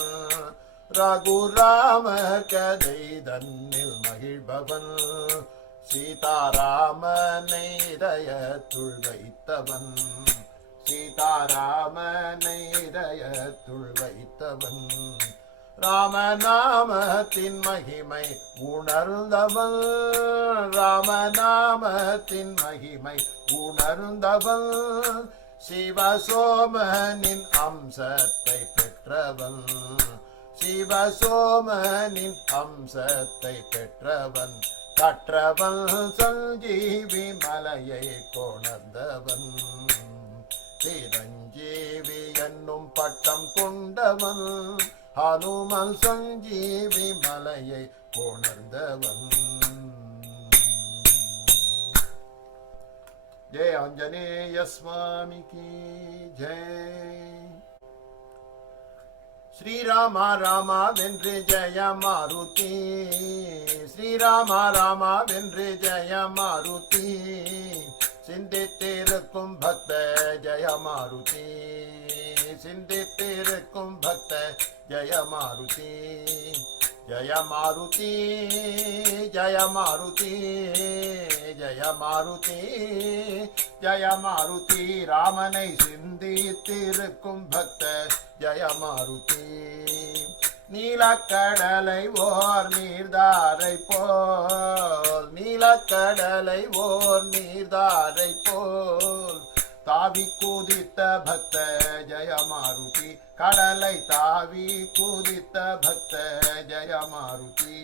ரகுராமர் கதை தன்னில் மகிழ்பவன் சீதாராமனை இதயத்துள் வைத்தவன் சீதாராமனை இதயத்துள் வைத்தவன் ராமநாமத்தின் மகிமை உணர்ந்தவன் ராமநாமத்தின் மகிமை உணர்ந்தவன் சிவசோமனின் அம்சத்தை பெற்றவன் சிவசோமனின் அம்சத்தை பெற்றவன் கற்றவன் சஞ்சீவி மலையை கொணர்ந்தவன் சிரஞ்சீவி என்னும் பட்டம் கொண்டவன் ஹனுமன் சஞ்சீவி மலையை கொணர்ந்தவன் ஜெய ஆஞ்சநேய சுவாமி கி ஜெய் ஸ்ரீராமா ராமா வென்று ஜெய மாருதி ஸ்ரீராமா ராமா வென்று ஜெய மாருதி சிந்தித்திருக்கும் பக்த ஜெய மாருதி சிந்தித்திருக்கும் பக்த ஜெய மாருதி ஜெய மாருதி ஜெய மாருதி ஜெய மாருதி ஜெய மாருதி ராமனை சிந்தித்திருக்கும் பக்த ஜெய மாருதி நீலக்கடலை ஓர் நீர்தாரை போல் நீலக்கடலை ஓர் நீர்தாரை போல் தாவி குதித்த பக்த ஜெய மாருதி கடலை தாவி குதித்த பக்த ஜெய மாருதி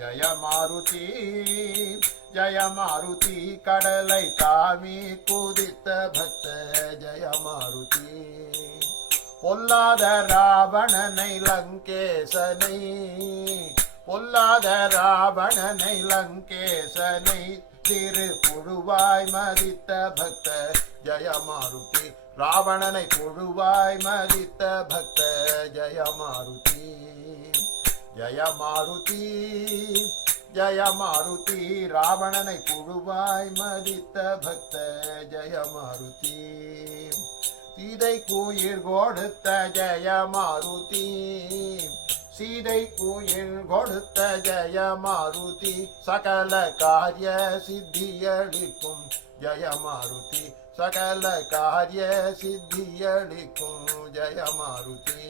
ஜெய மாருதி ஜெய மாருதி கடலை தாவி குதித்த பக்த ஜெய மாருதி பொல்லாத ராவணனை லங்கேசனை பொல்லாத ராவணனை லங்கேசனை திரு புழுவாய் மதித்த பக்த ஜெய மாருதி ராவணனை புழுவாய் மதித்த பக்த ஜெய மாருதி ஜெய மாருதி ஜெய மாருதி ராவணனை புழுவாய் மதித்த பக்த ஜெய மாருதி சீதை குயிர் கொடுத்த ஜெய மாருதி சீதை குயில் கொடுத்த ஜெய மாருதி சகல காரிய சித்தியளிக்கும் ஜெய மாருதி சகல காரிய சித்தியளிக்கும் ஜெய மாருதி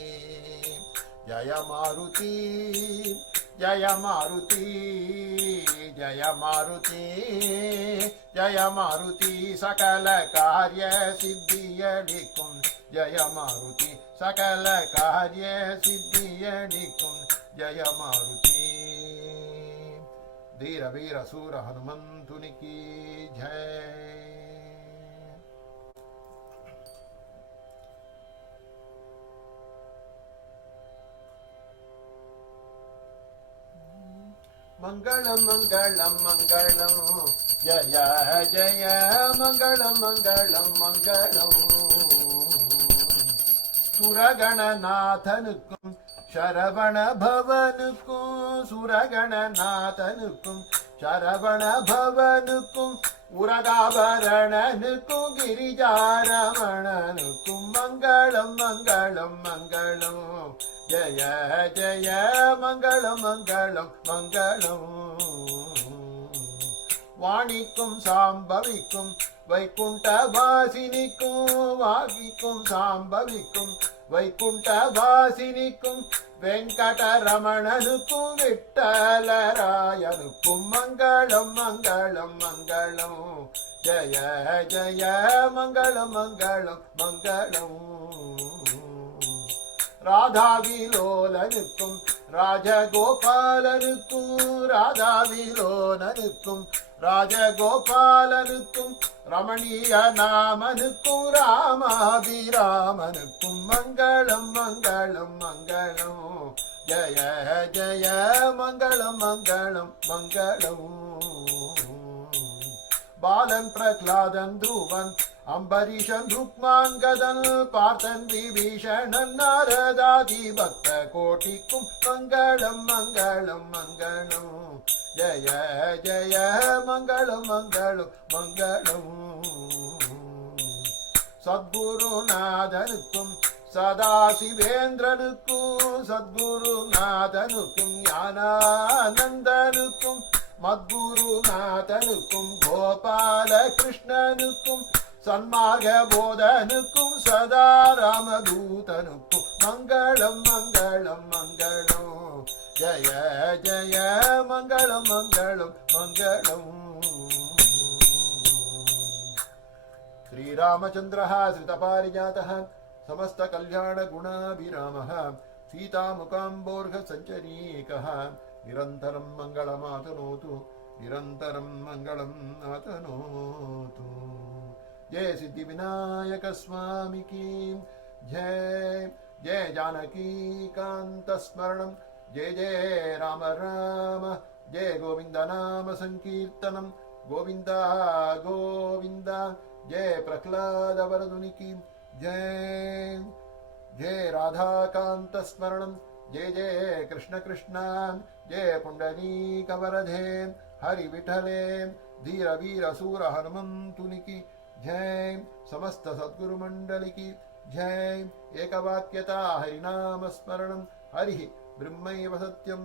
ஜெய மாருதி ஜெய மாருதி ஜெய மாருதி ஜெய மாருதி சகல காரிய சித்தியளிக்கும் ஜெய மாருதி சகல காரிய சித்தியளிக்கும் ஜெய மாருதி धीर वीर सूर हनुमंतुनि की जय। मंगलम मंगलम मंगलम जय जय मंगलम मंगलम मंगलम சுரகணநாதனுக்கும் சரவண பவனுக்கும் சுரகணநாதனுக்கும் சரவண பவனுக்கும் உரகாபரணனுக்கும் கிரிஜாரமணனுக்கும் மங்களம் மங்களம் மங்களம் ஜய ஜய மங்களம் மங்களம் மங்களம் வாணிக்கும் சாம்பவிக்கும் வைகுண்ட வாசினிக்கும் வாகிக்கும் சாம்பவிக்கும் வைகுண்ட வாசினிக்கும் வெங்கடரமணனுக்கும் விட்டலராயனுக்கும் மங்களம் மங்களம் மங்களம் ஜய ஜய மங்களம் மங்களம் மங்களம் ராதாவிலோலனுக்கும் ராஜகோபாலனுக்கும் ராதாவிலோலனுக்கும் ராஜகோபாலனுக்கும் ரமணீய நாமனுக்கும் ராமாபிராமனுக்கும் மங்களம் மங்களம் மங்களம் ஜய ஜய மங்களம் மங்களம் மங்களம் பாலன் பிரகலாதன் துருவன் அம்பரீஷன் ருக்மாங்கதன் பார்த்தன் விபீஷணன் நாரதாதி பக்த கோட்டிக்கும் மங்களம் மங்களம் மங்களம் ஜய ஜய மங்களம் மங்களம் மங்களம் சத்குருநாதனுக்கும் சதாசிவேந்திரனுக்கும் சத்குருநாதனுக்கும் ஞானானந்தனுக்கும் மத்குருநாதனுக்கும் கோபால கிருஷ்ணனுக்கும் சன்மார்க போதனுக்கும் சதா ராமதூதனுக்கும் மங்களம் மங்களம் மங்களம் ஜய ஜய மங்களம் மங்களம் மங்களம் श्रीरामचन्द्रः श्रितपारिजातः समस्तकल्याणगुणाभिरामः सीतामुकाम्बोर्घसञ्चरीकः निरन्तरं मङ्गलमातनोतु निरन्तरं मङ्गलम् आतनोतु जय सिद्धिविनायक स्वामी की जय जय जानकीकान्तस्मरणं जय जय राम राम जय गोविन्द नाम संकीर्तनं गोविन्द गोविन्द जय प्रह्लाद वरदुनि की जय जय राधाकांत स्मरणं जय जय कृष्ण कृष्ण जय पुंडरीक वरदे हरि विठले धीर वीर सूर हनुमंतुनि की जय समस्त सद्गुरु मंडली की जय एकवाक्यता हरिनाम स्मरणं हरि ब्रह्मैव सत्यं।